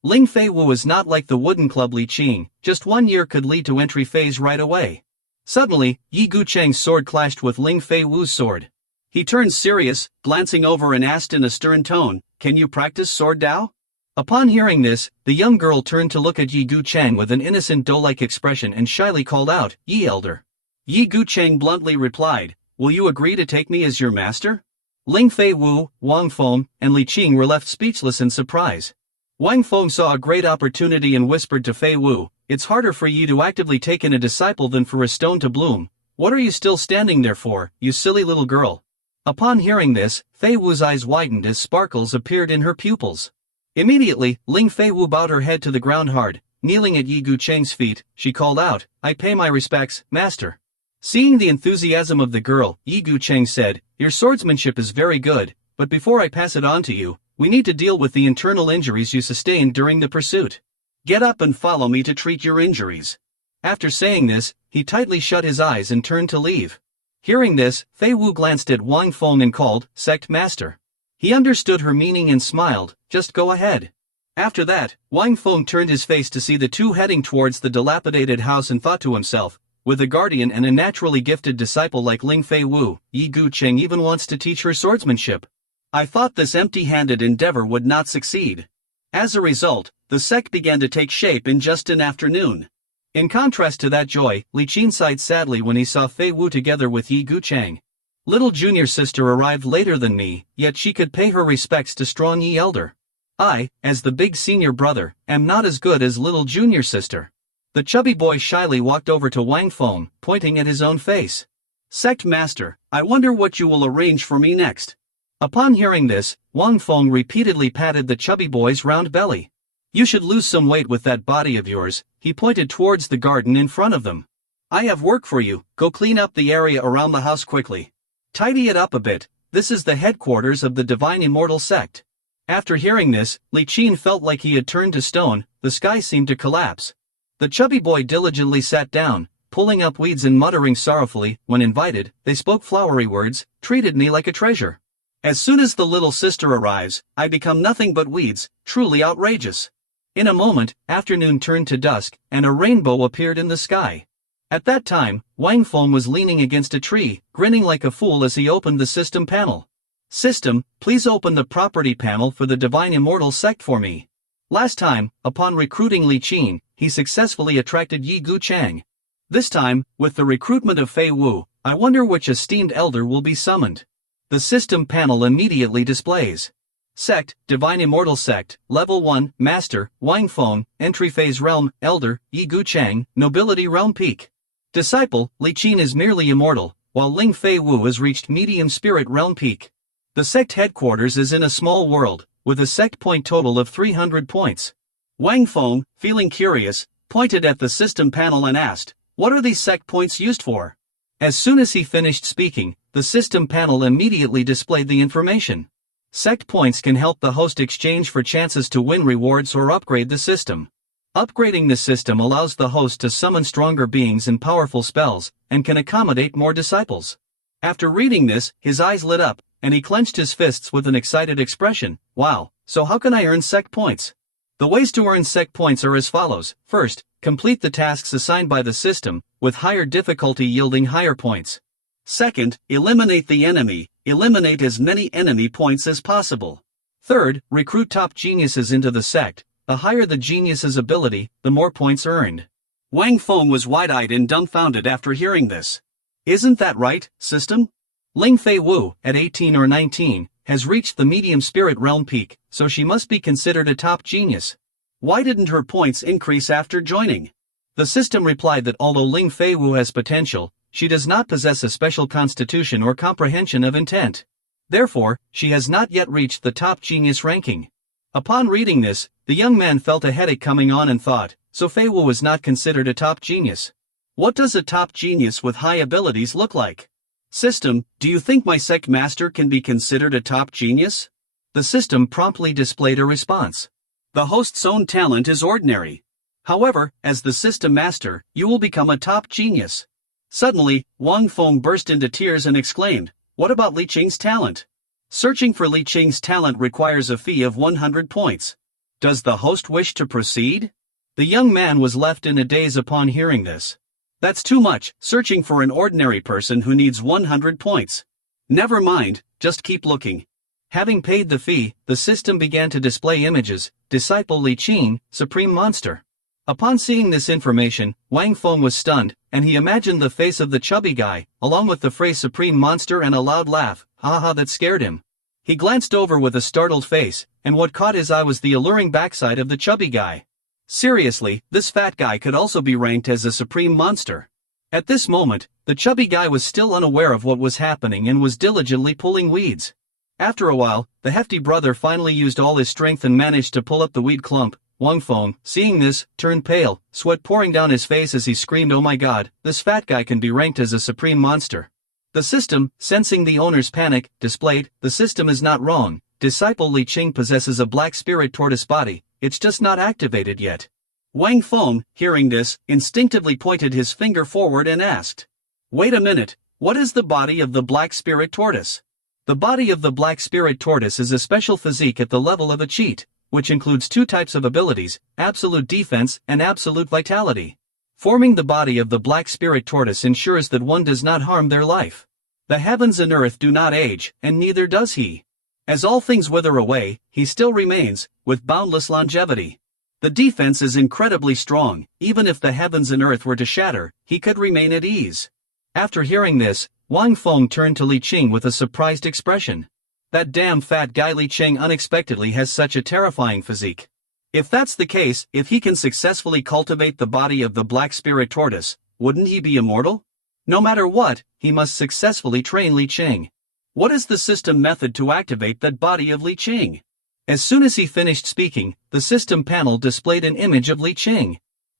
Ling Fei Wu is not like the wooden club Li Qing, just 1 year could lead to entry phase right away. Suddenly, Yi Gucheng's sword clashed with Ling Fei Wu's sword. He turned serious, glancing over and asked in a stern tone, "Can you practice sword Dao?" Upon hearing this, the young girl turned to look at Yi Gucheng with an innocent doe-like expression and shyly called out, "Yi elder." Yi Gucheng bluntly replied, "Will you agree to take me as your master?" Ling Fei Wu, Wang Feng, and Li Qing were left speechless in surprise. Wang Feng saw a great opportunity and whispered to Fei Wu, "It's harder for you to actively take in a disciple than for a stone to bloom. What are you still standing there for, you silly little girl?" Upon hearing this, Fei Wu's eyes widened as sparkles appeared in her pupils. Immediately, Ling Fei Wu bowed her head to the ground hard. Kneeling at Yi Gucheng's feet, she called out, "I pay my respects, master." Seeing the enthusiasm of the girl, Yi Gucheng said, "Your swordsmanship is very good, but before I pass it on to you, we need to deal with the internal injuries you sustained during the pursuit. Get up and follow me to treat your injuries." After saying this, he tightly shut his eyes and turned to leave. Hearing this, Fei Wu glanced at Wang Feng and called, "Sect Master." He understood her meaning and smiled, "Just go ahead." After that, Wang Feng turned his face to see the two heading towards the dilapidated house and thought to himself, with a guardian and a naturally gifted disciple like Ling Fei Wu, Yi Gucheng even wants to teach her swordsmanship. I thought this empty-handed endeavor would not succeed. As a result, the sect began to take shape in just an afternoon. In contrast to that joy, Li Qin sighed sadly when he saw Fei Wu together with Yi Gucheng. Little junior sister arrived later than me, yet she could pay her respects to strong Yi elder. I, as the big senior brother, am not as good as little junior sister. The chubby boy shyly walked over to Wang Feng, pointing at his own face. "Sect master, I wonder what you will arrange for me next." Upon hearing this, Wang Feng repeatedly patted the chubby boy's round belly. "You should lose some weight with that body of yours." He pointed towards the garden in front of them. "I have work for you. Go clean up the area around the house quickly. Tidy it up a bit. This is the headquarters of the divine Immortal Sect." After hearing this, Li Qin felt like he had turned to stone. The sky seemed to collapse. The chubby boy diligently sat down, pulling up weeds and muttering sorrowfully. When invited, they spoke flowery words, "Treated me like a treasure. As soon as the little sister arrives, I become nothing but weeds, truly outrageous." In a moment, afternoon turned to dusk, and a rainbow appeared in the sky. At that time, Wang Feng was leaning against a tree, grinning like a fool as he opened the system panel. "System, please open the property panel for the divine Immortal Sect for me." Last time, upon recruiting Li Qin, he successfully attracted Yi Gucheng. This time, with the recruitment of Fei Wu, I wonder which esteemed elder will be summoned. The system panel immediately displays. Sect, Divine Immortal Sect, Level 1, Master, Wang Feng, Entry Phase Realm, Elder, Yi Gucheng, Nobility Realm Peak. Disciple, Li Qin is merely immortal, while Ling Fei Wu has reached Medium Spirit Realm Peak. The sect headquarters is in a small world, with a sect point total of 300 points. Wang Feng, feeling curious, pointed at the system panel and asked, "What are these sect points used for?" As soon as he finished speaking, the system panel immediately displayed the information. Sect points can help the host exchange for chances to win rewards or upgrade the system. Upgrading the system allows the host to summon stronger beings and powerful spells, and can accommodate more disciples. After reading this, his eyes lit up, and he clenched his fists with an excited expression. "Wow, so how can I earn sect points?" The ways to earn sect points are as follows. First, complete the tasks assigned by the system, with higher difficulty yielding higher points. Second, eliminate the enemy. Eliminate as many enemy points as possible. Third, recruit top geniuses into the sect. The higher the genius's ability, the more points earned. Wang Feng was wide-eyed and dumbfounded after hearing this. "Isn't that right, system?" Ling Fei Wu, at 18 or 19, has reached the medium spirit realm peak, so she must be considered a top genius. Why didn't her points increase after joining? The system replied that although Ling Fei Wu has potential, she does not possess a special constitution or comprehension of intent. Therefore, she has not yet reached the top genius ranking. Upon reading this, the young man felt a headache coming on and thought, so Fei Wu was not considered a top genius. What does a top genius with high abilities look like? System, do you think my sect master can be considered a top genius? The system promptly displayed a response. The host's own talent is ordinary. However, as the system master, you will become a top genius. Suddenly, Wang Feng burst into tears and exclaimed, what about Li Qing's talent? Searching for Li Qing's talent requires a fee of 100 points. Does the host wish to proceed? The young man was left in a daze upon hearing this. That's too much, searching for an ordinary person who needs 100 points. Never mind, just keep looking. Having paid the fee, the system began to display images, Disciple Li Qing, Supreme Monster. Upon seeing this information, Wang Feng was stunned, and he imagined the face of the chubby guy, along with the phrase Supreme Monster and a loud laugh, haha, that scared him. He glanced over with a startled face, and what caught his eye was the alluring backside of the chubby guy. Seriously, this fat guy could also be ranked as a Supreme Monster. At this moment, the chubby guy was still unaware of what was happening and was diligently pulling weeds. After a while, the hefty brother finally used all his strength and managed to pull up the weed clump. Wang Feng, seeing this, turned pale, sweat pouring down his face as he screamed, oh my god, this fat guy can be ranked as a Supreme Monster. The system, sensing the owner's panic, displayed, the system is not wrong, Disciple Li Qing possesses a black spirit tortoise body, it's just not activated yet. Wang Feng, hearing this, instinctively pointed his finger forward and asked, wait a minute, what is the body of the black spirit tortoise? The body of the black spirit tortoise is a special physique at the level of a cheat, which includes two types of abilities, absolute defense and absolute vitality. Forming the body of the black spirit tortoise ensures that one does not harm their life. The heavens and earth do not age, and neither does he. As all things wither away, he still remains, with boundless longevity. The defense is incredibly strong, even if the heavens and earth were to shatter, he could remain at ease. After hearing this, Wang Feng turned to Li Qing with a surprised expression. That damn fat guy Li Qing unexpectedly has such a terrifying physique. If that's the case, if he can successfully cultivate the body of the black spirit tortoise, wouldn't he be immortal? No matter what, he must successfully train Li Qing. What is the system method to activate that body of Li Qing? As soon as he finished speaking, the system panel displayed an image of Li Qing.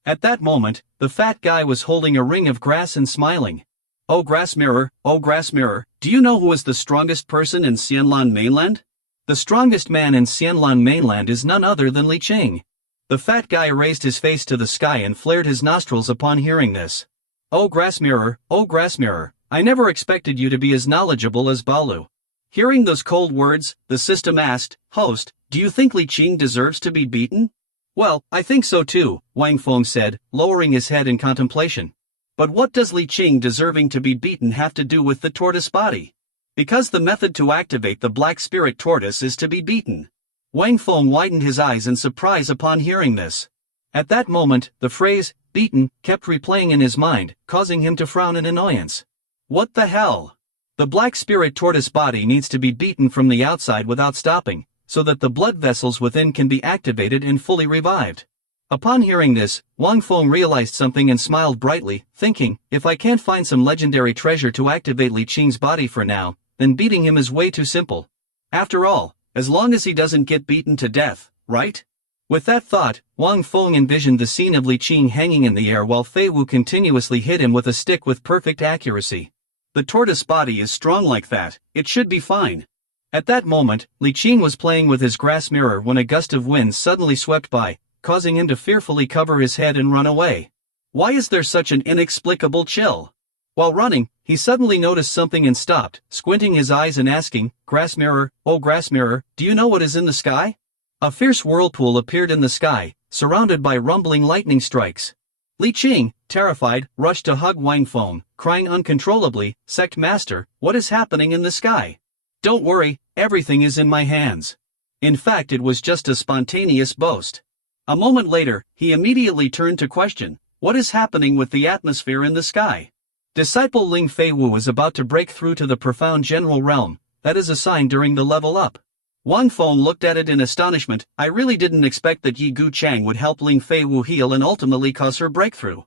At that moment, the fat guy was holding a ring of grass and smiling. Oh grass mirror, do you know who is the strongest person in Xian Lan mainland? The strongest man in Xian Lan mainland is none other than Li Qing. The fat guy raised his face to the sky and flared his nostrils upon hearing this. Oh grass mirror, I never expected you to be as knowledgeable as Balu. Hearing those cold words, the system asked, host, do you think Li Qing deserves to be beaten? Well, I think so too, Wang Feng said, lowering his head in contemplation. But what does Li Qing deserving to be beaten have to do with the tortoise body? Because the method to activate the black spirit tortoise is to be beaten. Wang Feng widened his eyes in surprise upon hearing this. At that moment, the phrase, beaten, kept replaying in his mind, causing him to frown in annoyance. What the hell? The black spirit tortoise body needs to be beaten from the outside without stopping, so that the blood vessels within can be activated and fully revived. Upon hearing this, Wang Feng realized something and smiled brightly, thinking, if I can't find some legendary treasure to activate Li Qing's body for now, then beating him is way too simple. After all, as long as he doesn't get beaten to death, right? With that thought, Wang Feng envisioned the scene of Li Qing hanging in the air while Fei Wu continuously hit him with a stick with perfect accuracy. The tortoise body is strong like that, it should be fine. At that moment, Li Qing was playing with his grass mirror when a gust of wind suddenly swept by, causing him to fearfully cover his head and run away. Why is there such an inexplicable chill? While running, he suddenly noticed something and stopped, squinting his eyes and asking, grass mirror, do you know what is in the sky? A fierce whirlpool appeared in the sky, surrounded by rumbling lightning strikes. Li Qing, terrified, rushed to hug Wang Feng, crying uncontrollably, Sect Master, what is happening in the sky? Don't worry, everything is in my hands. In fact, it was just a spontaneous boast. A moment later, he immediately turned to question, what is happening with the atmosphere in the sky? Disciple Ling Fei Wu is about to break through to the profound general realm, that is a sign during the level up. Wang Feng looked at it in astonishment, I really didn't expect that Yi Gu Chang would help Ling Fei Wu heal and ultimately cause her breakthrough.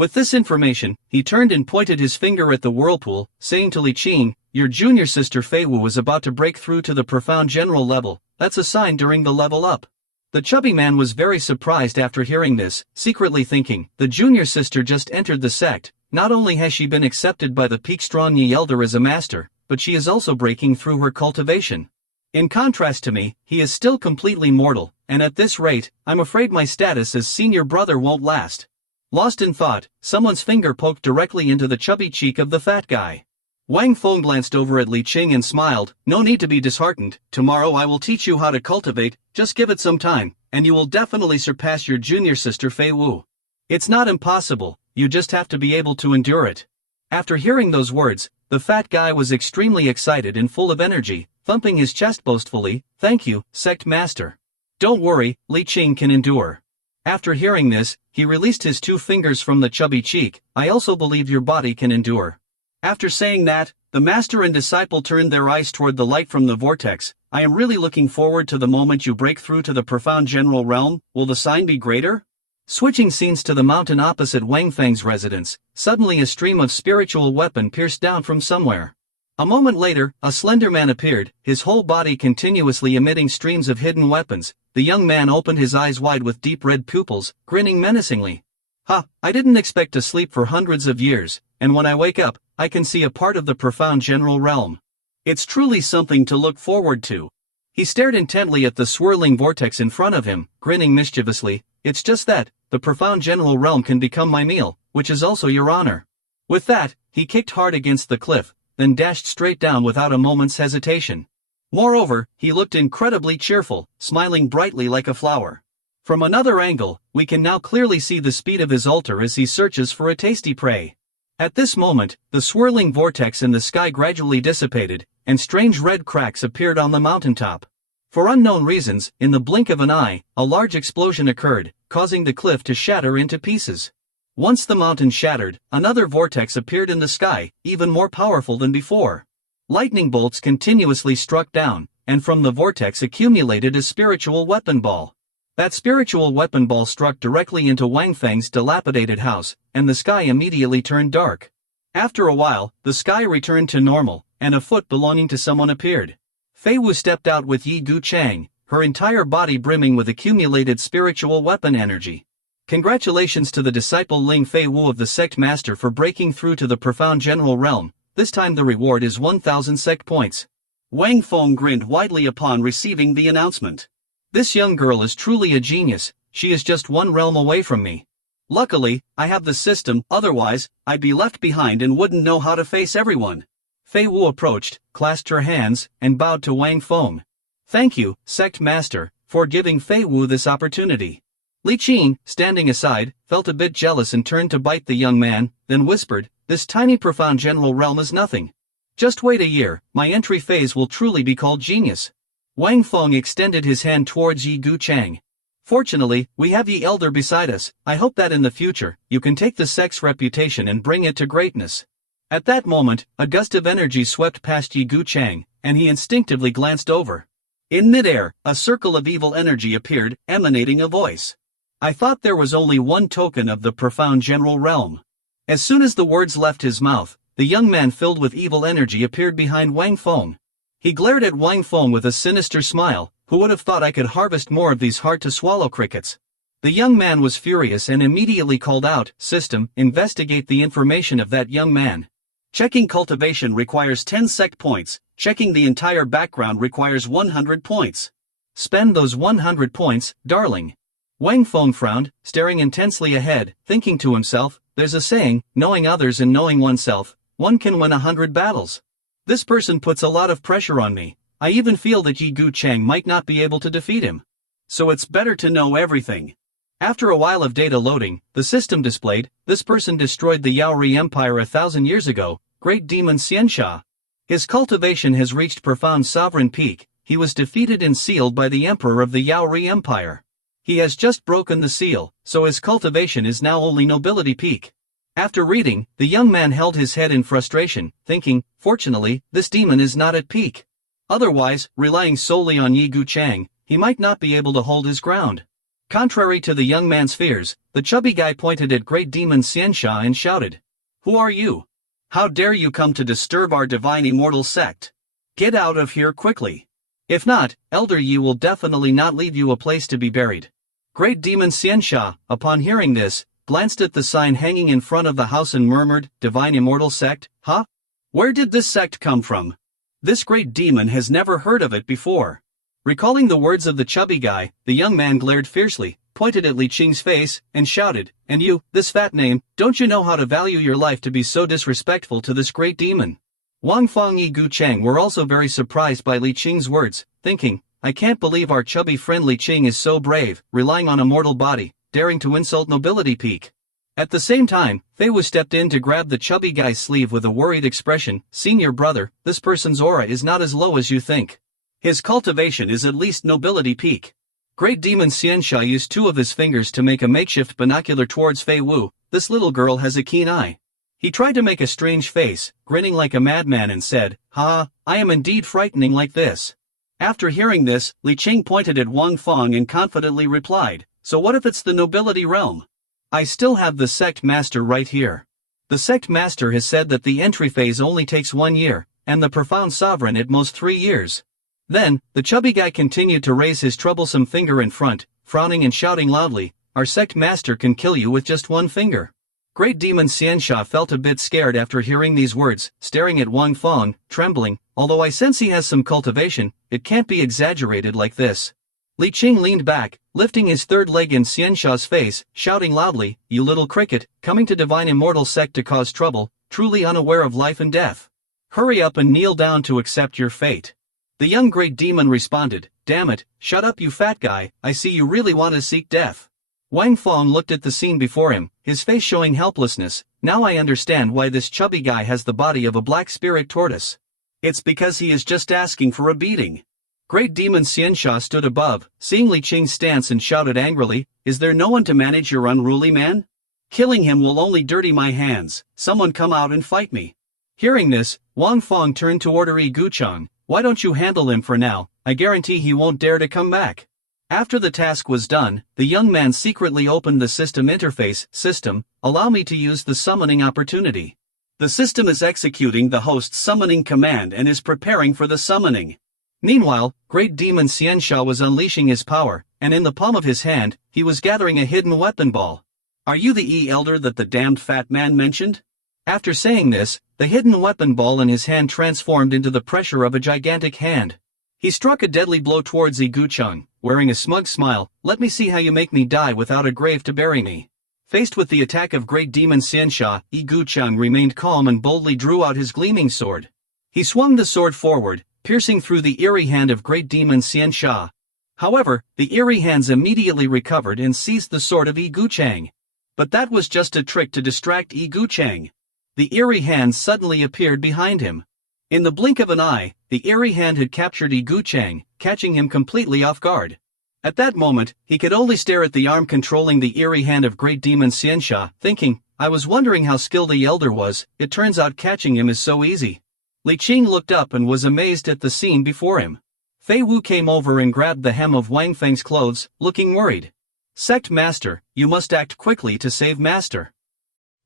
With this information, he turned and pointed his finger at the whirlpool, saying to Li Qing, "Your junior sister Fei Wu is about to break through to the profound general level. That's a sign during the level up." The chubby man was very surprised after hearing this, secretly thinking, the junior sister just entered the sect. Not only has she been accepted by the peak strong Yi Elder as a master, but she is also breaking through her cultivation. In contrast to me, he is still completely mortal, and at this rate, I'm afraid my status as senior brother won't last. Lost in thought, someone's finger poked directly into the chubby cheek of the fat guy. Wang Feng glanced over at Li Qing and smiled. "No need to be disheartened. Tomorrow I will teach you how to cultivate. Just give it some time, and you will definitely surpass your junior sister Fei Wu. It's not impossible, you just have to be able to endure it." After hearing those words, the fat guy was extremely excited and full of energy, thumping his chest boastfully. "Thank you, sect master. Don't worry, Li Qing can endure." After hearing this, he released his 2 fingers from the chubby cheek. "I also believe your body can endure." After saying that, the master and disciple turned their eyes toward the light from the vortex. "I am really looking forward to the moment you break through to the profound general realm. Will the sign be greater?" Switching scenes to the mountain opposite Wang Feng's residence, suddenly a stream of spiritual weapon pierced down from somewhere. A moment later, a slender man appeared, his whole body continuously emitting streams of hidden weapons. The young man opened his eyes wide with deep red pupils, grinning menacingly. "Ha, I didn't expect to sleep for hundreds of years, and when I wake up, I can see a part of the profound general realm. It's truly something to look forward to." He stared intently at the swirling vortex in front of him, grinning mischievously. "It's just that, the profound general realm can become my meal, which is also your honor." With that, he kicked hard against the cliff, then dashed straight down without a moment's hesitation. Moreover, he looked incredibly cheerful, smiling brightly like a flower. From another angle, we can now clearly see the speed of his altar as he searches for a tasty prey. At this moment, the swirling vortex in the sky gradually dissipated, and strange red cracks appeared on the mountaintop. For unknown reasons, in the blink of an eye, a large explosion occurred, causing the cliff to shatter into pieces. Once the mountain shattered, another vortex appeared in the sky, even more powerful than before. Lightning bolts continuously struck down, and from the vortex accumulated a spiritual weapon ball. That spiritual weapon ball struck directly into Wang Feng's dilapidated house, and the sky immediately turned dark. After a while, the sky returned to normal, and a foot belonging to someone appeared. Fei Wu stepped out with Yi Guchang, her entire body brimming with accumulated spiritual weapon energy. Congratulations to the disciple Ling Fei Wu of the sect master for breaking through to the profound general realm. This time the reward is 1,000 sect points. Wang Feng grinned widely upon receiving the announcement. This young girl is truly a genius, she is just one realm away from me. Luckily, I have the system, otherwise, I'd be left behind and wouldn't know how to face everyone. Fei Wu approached, clasped her hands, and bowed to Wang Feng. "Thank you, sect master, for giving Fei Wu this opportunity." Li Qing, standing aside, felt a bit jealous and turned to bite the young man, then whispered, "This tiny profound general realm is nothing. Just wait a year, my entry phase will truly be called genius." Wang Feng extended his hand towards Yi Guchang. "Fortunately, we have Yi Elder beside us. I hope that in the future, you can take the sect's reputation and bring it to greatness." At that moment, a gust of energy swept past Yi Guchang, and he instinctively glanced over. In midair, a circle of evil energy appeared, emanating a voice. "I thought there was only one token of the profound general realm." As soon as the words left his mouth, the young man filled with evil energy appeared behind Wang Feng. He glared at Wang Feng with a sinister smile. "Who would have thought I could harvest more of these hard-to-swallow crickets?" The young man was furious and immediately called out, "System, investigate the information of that young man. Checking cultivation requires 10 sect points, checking the entire background requires 100 points. Spend those 100 points, darling." Wang Feng frowned, staring intensely ahead, thinking to himself, "There's a saying, knowing others and knowing oneself, one can win 100 battles. This person puts a lot of pressure on me. I even feel that Yi Guchang might not be able to defeat him. So it's better to know everything." After a while of data loading, the system displayed, "This person destroyed the Yaori Empire 1,000 years ago, Great Demon Xiansha. His cultivation has reached profound sovereign peak, he was defeated and sealed by the Emperor of the Yaori Empire. He has just broken the seal, so his cultivation is now only nobility peak." After reading, the young man held his head in frustration, thinking, "Fortunately, this demon is not at peak. Otherwise, relying solely on Yi Guchang, he might not be able to hold his ground." Contrary to the young man's fears, the chubby guy pointed at Great Demon Xiansha and shouted, "Who are you? How dare you come to disturb our divine Immortal Sect? Get out of here quickly. If not, Elder Yi will definitely not leave you a place to be buried." Great Demon Xiansha, upon hearing this, glanced at the sign hanging in front of the house and murmured, "Divine Immortal Sect, huh? Where did this sect come from? This great demon has never heard of it before." Recalling the words of the chubby guy, the young man glared fiercely, pointed at Li Qing's face, and shouted, "And you, this fat name, don't you know how to value your life to be so disrespectful to this great demon?" Wang Feng and Gu Cheng were also very surprised by Li Qing's words, thinking, "I can't believe our chubby friend Li Qing is so brave, relying on a mortal body, daring to insult nobility peak." At the same time, Fei Wu stepped in to grab the chubby guy's sleeve with a worried expression. "Senior brother, this person's aura is not as low as you think. His cultivation is at least nobility peak." Great Demon Xiansha used two of his fingers to make a makeshift binocular towards Fei Wu. "This little girl has a keen eye." He tried to make a strange face, grinning like a madman and said, "Ha, I am indeed frightening like this." After hearing this, Li Qing pointed at Wang Feng and confidently replied, "So what if it's the nobility realm? I still have the sect master right here. The sect master has said that the entry phase only takes 1 year, and the profound sovereign at most 3 years. Then, the chubby guy continued to raise his troublesome finger in front, frowning and shouting loudly, "Our sect master can kill you with just 1 finger." Great Demon Xiansha felt a bit scared after hearing these words, staring at Wang Feng, trembling, "Although I sense he has some cultivation, it can't be exaggerated like this." Li Qing leaned back, lifting his third leg in Xiansha's face, shouting loudly, "You little cricket, coming to divine Immortal Sect to cause trouble, truly unaware of life and death. Hurry up and kneel down to accept your fate." The young great demon responded, "Damn it, shut up you fat guy, I see you really want to seek death." Wang Feng looked at the scene before him, his face showing helplessness. "Now I understand why this chubby guy has the body of a black spirit tortoise. It's because he is just asking for a beating." Great Demon Xiansha stood above, seeing Li Qing's stance and shouted angrily, "Is there no one to manage your unruly man? Killing him will only dirty my hands, someone come out and fight me." Hearing this, Wang Feng turned to order Yi Gucheng, "Why don't you handle him for now? I guarantee he won't dare to come back." After the task was done, the young man secretly opened the system interface. "System, allow me to use the summoning opportunity." The system is executing the host's summoning command and is preparing for the summoning. Meanwhile, Great Demon Xiansha was unleashing his power, and in the palm of his hand, he was gathering a hidden weapon ball. "Are you the elder that the damned fat man mentioned?" After saying this, the hidden weapon ball in his hand transformed into the pressure of a gigantic hand. He struck a deadly blow towards Yi Gucheng, wearing a smug smile. "Let me see how you make me die without a grave to bury me." Faced with the attack of Great Demon Xiansha, Yi Gucheng remained calm and boldly drew out his gleaming sword. He swung the sword forward, piercing through the eerie hand of Great Demon Xiansha. However, the eerie hands immediately recovered and seized the sword of Yi Gucheng. But that was just a trick to distract Yi Gucheng. The eerie hand suddenly appeared behind him. In the blink of an eye, the eerie hand had captured Yi Gucheng, catching him completely off guard. At that moment, he could only stare at the arm controlling the eerie hand of Great Demon Xiansha, thinking, "I was wondering how skilled the elder was, it turns out catching him is so easy." Li Qing looked up and was amazed at the scene before him. Fei Wu came over and grabbed the hem of Wang Feng's clothes, looking worried. "Sect Master, you must act quickly to save Master."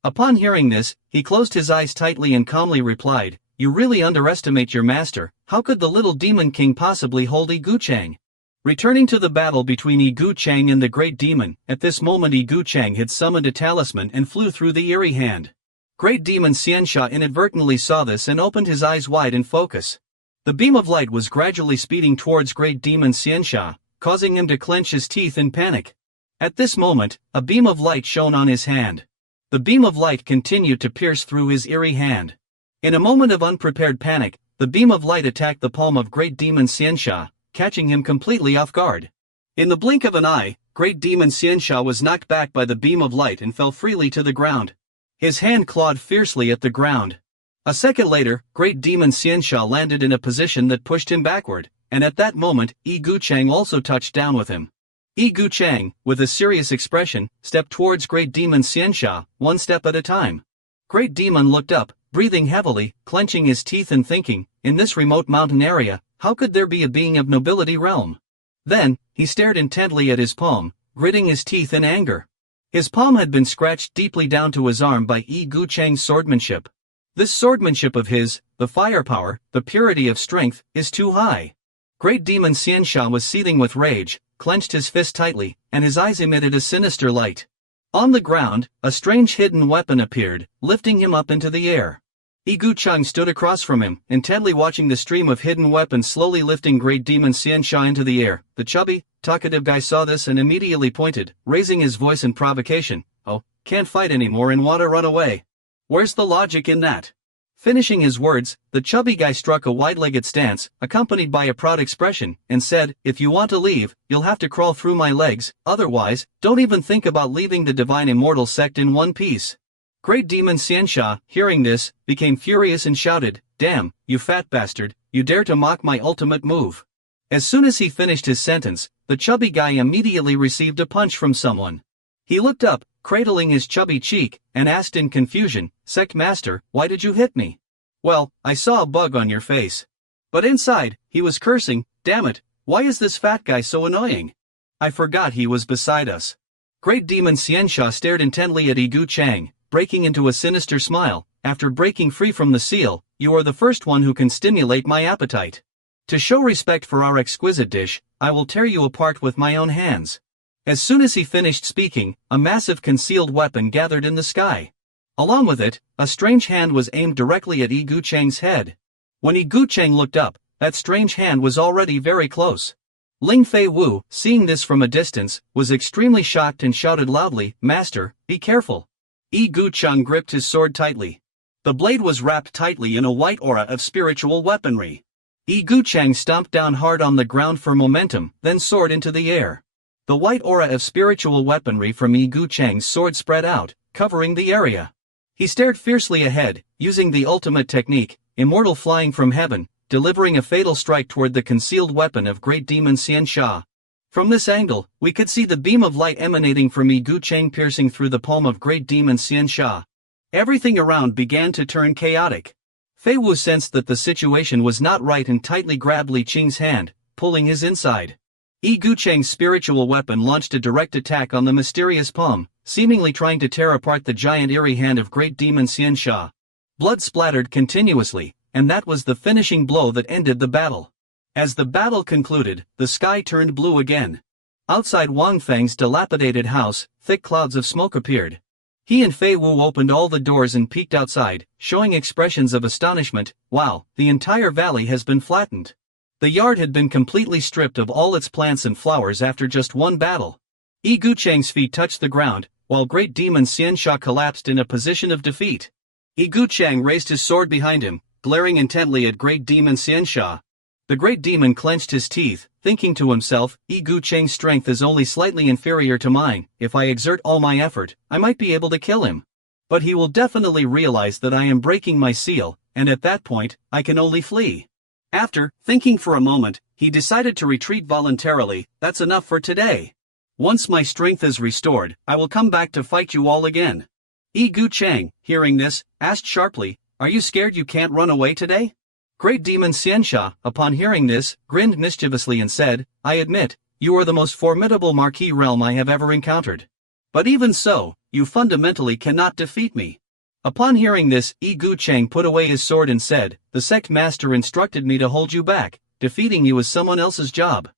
Upon hearing this, he closed his eyes tightly and calmly replied, "You really underestimate your master. How could the little demon king possibly hold Yi Gucheng?" Returning to the battle between Yi Gucheng and the great demon, at this moment Yi Gucheng had summoned a talisman and flew through the eerie hand. Great Demon Xiansha inadvertently saw this and opened his eyes wide in focus. The beam of light was gradually speeding towards Great Demon Xiansha, causing him to clench his teeth in panic. At this moment, a beam of light shone on his hand. The beam of light continued to pierce through his eerie hand. In a moment of unprepared panic, the beam of light attacked the palm of Great Demon Xiansha, catching him completely off guard. In the blink of an eye, Great Demon Xiansha was knocked back by the beam of light and fell freely to the ground. His hand clawed fiercely at the ground. A second later, Great Demon Xiansha landed in a position that pushed him backward, and at that moment, Yi Gucheng also touched down with him. Yi Gucheng, with a serious expression, stepped towards Great Demon Xiansha, 1 step at a time. Great Demon looked up, breathing heavily, clenching his teeth and thinking, in this remote mountain area, how could there be a being of nobility realm? Then, he stared intently at his palm, gritting his teeth in anger. His palm had been scratched deeply down to his arm by Yi Gucheng's swordsmanship. This swordsmanship of his, the firepower, the purity of strength, is too high. Great Demon Xiansha was seething with rage, clenched his fist tightly, and his eyes emitted a sinister light. On the ground, a strange hidden weapon appeared, lifting him up into the air. Yi Gucheng stood across from him, intently watching the stream of hidden weapons slowly lifting Great Demon Xiansha into the air. The chubby, talkative guy saw this and immediately pointed, raising his voice in provocation. "Oh, can't fight anymore and wanna run away. Where's the logic in that?" Finishing his words, the chubby guy struck a wide-legged stance, accompanied by a proud expression, and said, "If you want to leave, you'll have to crawl through my legs, otherwise, don't even think about leaving the divine Immortal Sect in one piece." Great Demon Xiansha, hearing this, became furious and shouted, "Damn, you fat bastard, you dare to mock my ultimate move." As soon as he finished his sentence, the chubby guy immediately received a punch from someone. He looked up, cradling his chubby cheek, and asked in confusion, "Sect Master, why did you hit me?" "Well, I saw a bug on your face." But inside, he was cursing, "Damn it, why is this fat guy so annoying? I forgot he was beside us." Great Demon Xiansha stared intently at Yi Gucheng, breaking into a sinister smile. "After breaking free from the seal, you are the first one who can stimulate my appetite. To show respect for our exquisite dish, I will tear you apart with my own hands." As soon as he finished speaking, a massive concealed weapon gathered in the sky. Along with it, a strange hand was aimed directly at Yi Gucheng's head. When Yi Gucheng looked up, that strange hand was already very close. Ling Fei Wu, seeing this from a distance, was extremely shocked and shouted loudly, "Master, be careful." Yi Gucheng gripped his sword tightly. The blade was wrapped tightly in a white aura of spiritual weaponry. Yi Gucheng stomped down hard on the ground for momentum, then soared into the air. The white aura of spiritual weaponry from Yi Gucheng's sword spread out, covering the area. He stared fiercely ahead, using the ultimate technique, immortal flying from heaven, delivering a fatal strike toward the concealed weapon of Great Demon Xiansha. From this angle, we could see the beam of light emanating from Yi Gucheng piercing through the palm of Great Demon Xiansha. Everything around began to turn chaotic. Fei Wu sensed that the situation was not right and tightly grabbed Li Qing's hand, pulling his inside. Yi Gucheng's spiritual weapon launched a direct attack on the mysterious palm, seemingly trying to tear apart the giant eerie hand of Great Demon Xiansha. Blood splattered continuously, and that was the finishing blow that ended the battle. As the battle concluded, the sky turned blue again. Outside Wang Feng's dilapidated house, thick clouds of smoke appeared. He and Fei Wu opened all the doors and peeked outside, showing expressions of astonishment. "Wow, the entire valley has been flattened." The yard had been completely stripped of all its plants and flowers after just one battle. Yi Gucheng's feet touched the ground, while Great Demon Xiansha collapsed in a position of defeat. Yi Gucheng raised his sword behind him, glaring intently at Great Demon Xiansha. The Great Demon clenched his teeth, thinking to himself, "Yi Gucheng's strength is only slightly inferior to mine. If I exert all my effort, I might be able to kill him. But he will definitely realize that I am breaking my seal, and at that point, I can only flee." After thinking for a moment, he decided to retreat voluntarily. "That's enough for today. Once my strength is restored, I will come back to fight you all again." Yi Gucheng, hearing this, asked sharply, "Are you scared you can't run away today?" Great Demon Xiansha, upon hearing this, grinned mischievously and said, "I admit, you are the most formidable Marquis realm I have ever encountered. But even so, you fundamentally cannot defeat me." Upon hearing this, Yi Gucheng put away his sword and said, "The sect master instructed me to hold you back. Defeating you is someone else's job."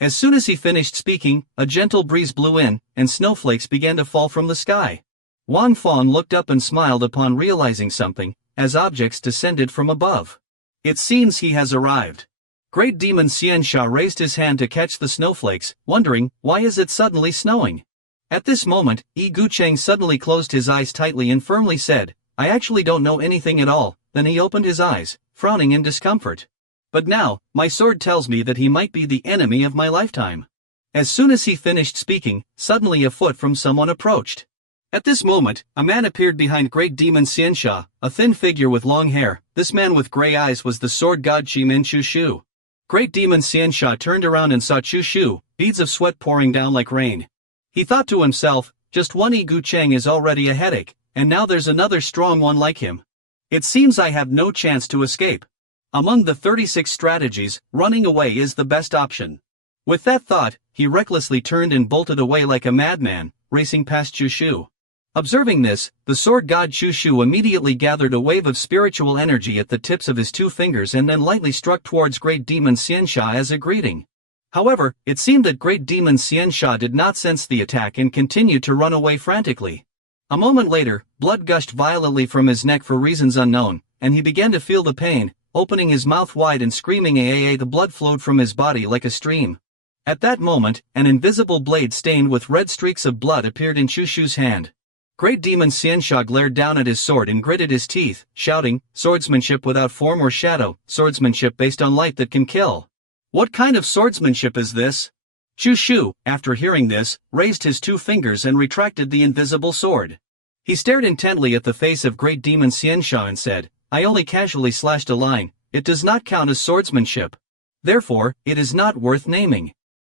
As soon as he finished speaking, a gentle breeze blew in, and snowflakes began to fall from the sky. Wang Feng looked up and smiled upon realizing something, as objects descended from above. "It seems he has arrived." Great Demon Xiansha raised his hand to catch the snowflakes, wondering, why is it suddenly snowing? At this moment, Yi Gucheng suddenly closed his eyes tightly and firmly said, "I actually don't know anything at all." Then he opened his eyes, frowning in discomfort. "But now, my sword tells me that he might be the enemy of my lifetime." As soon as he finished speaking, suddenly a foot from someone approached. At this moment, a man appeared behind Great Demon Xiansha, a thin figure with long hair. This man with gray eyes was the sword god Shimen Chushu. Great Demon Xiansha turned around and saw Chushu, beads of sweat pouring down like rain. He thought to himself, just one Yi Gucheng is already a headache, and now there's another strong one like him. It seems I have no chance to escape. Among the 36 strategies, running away is the best option. With that thought, he recklessly turned and bolted away like a madman, racing past Chushu. Observing this, the sword god Chushu immediately gathered a wave of spiritual energy at the tips of his 2 fingers and then lightly struck towards Great Demon Xiansha as a greeting. However, it seemed that Great Demon Xiansha did not sense the attack and continued to run away frantically. A moment later, blood gushed violently from his neck for reasons unknown, and he began to feel the pain, opening his mouth wide and screaming "Aaa." The blood flowed from his body like a stream. At that moment, an invisible blade stained with red streaks of blood appeared in Chushu's hand. Great Demon Xiansha glared down at his sword and gritted his teeth, shouting, "Swordsmanship without form or shadow, swordsmanship based on light that can kill. What kind of swordsmanship is this?" Chushu, after hearing this, raised his 2 fingers and retracted the invisible sword. He stared intently at the face of Great Demon Xiansha and said, "I only casually slashed a line, it does not count as swordsmanship. Therefore, it is not worth naming."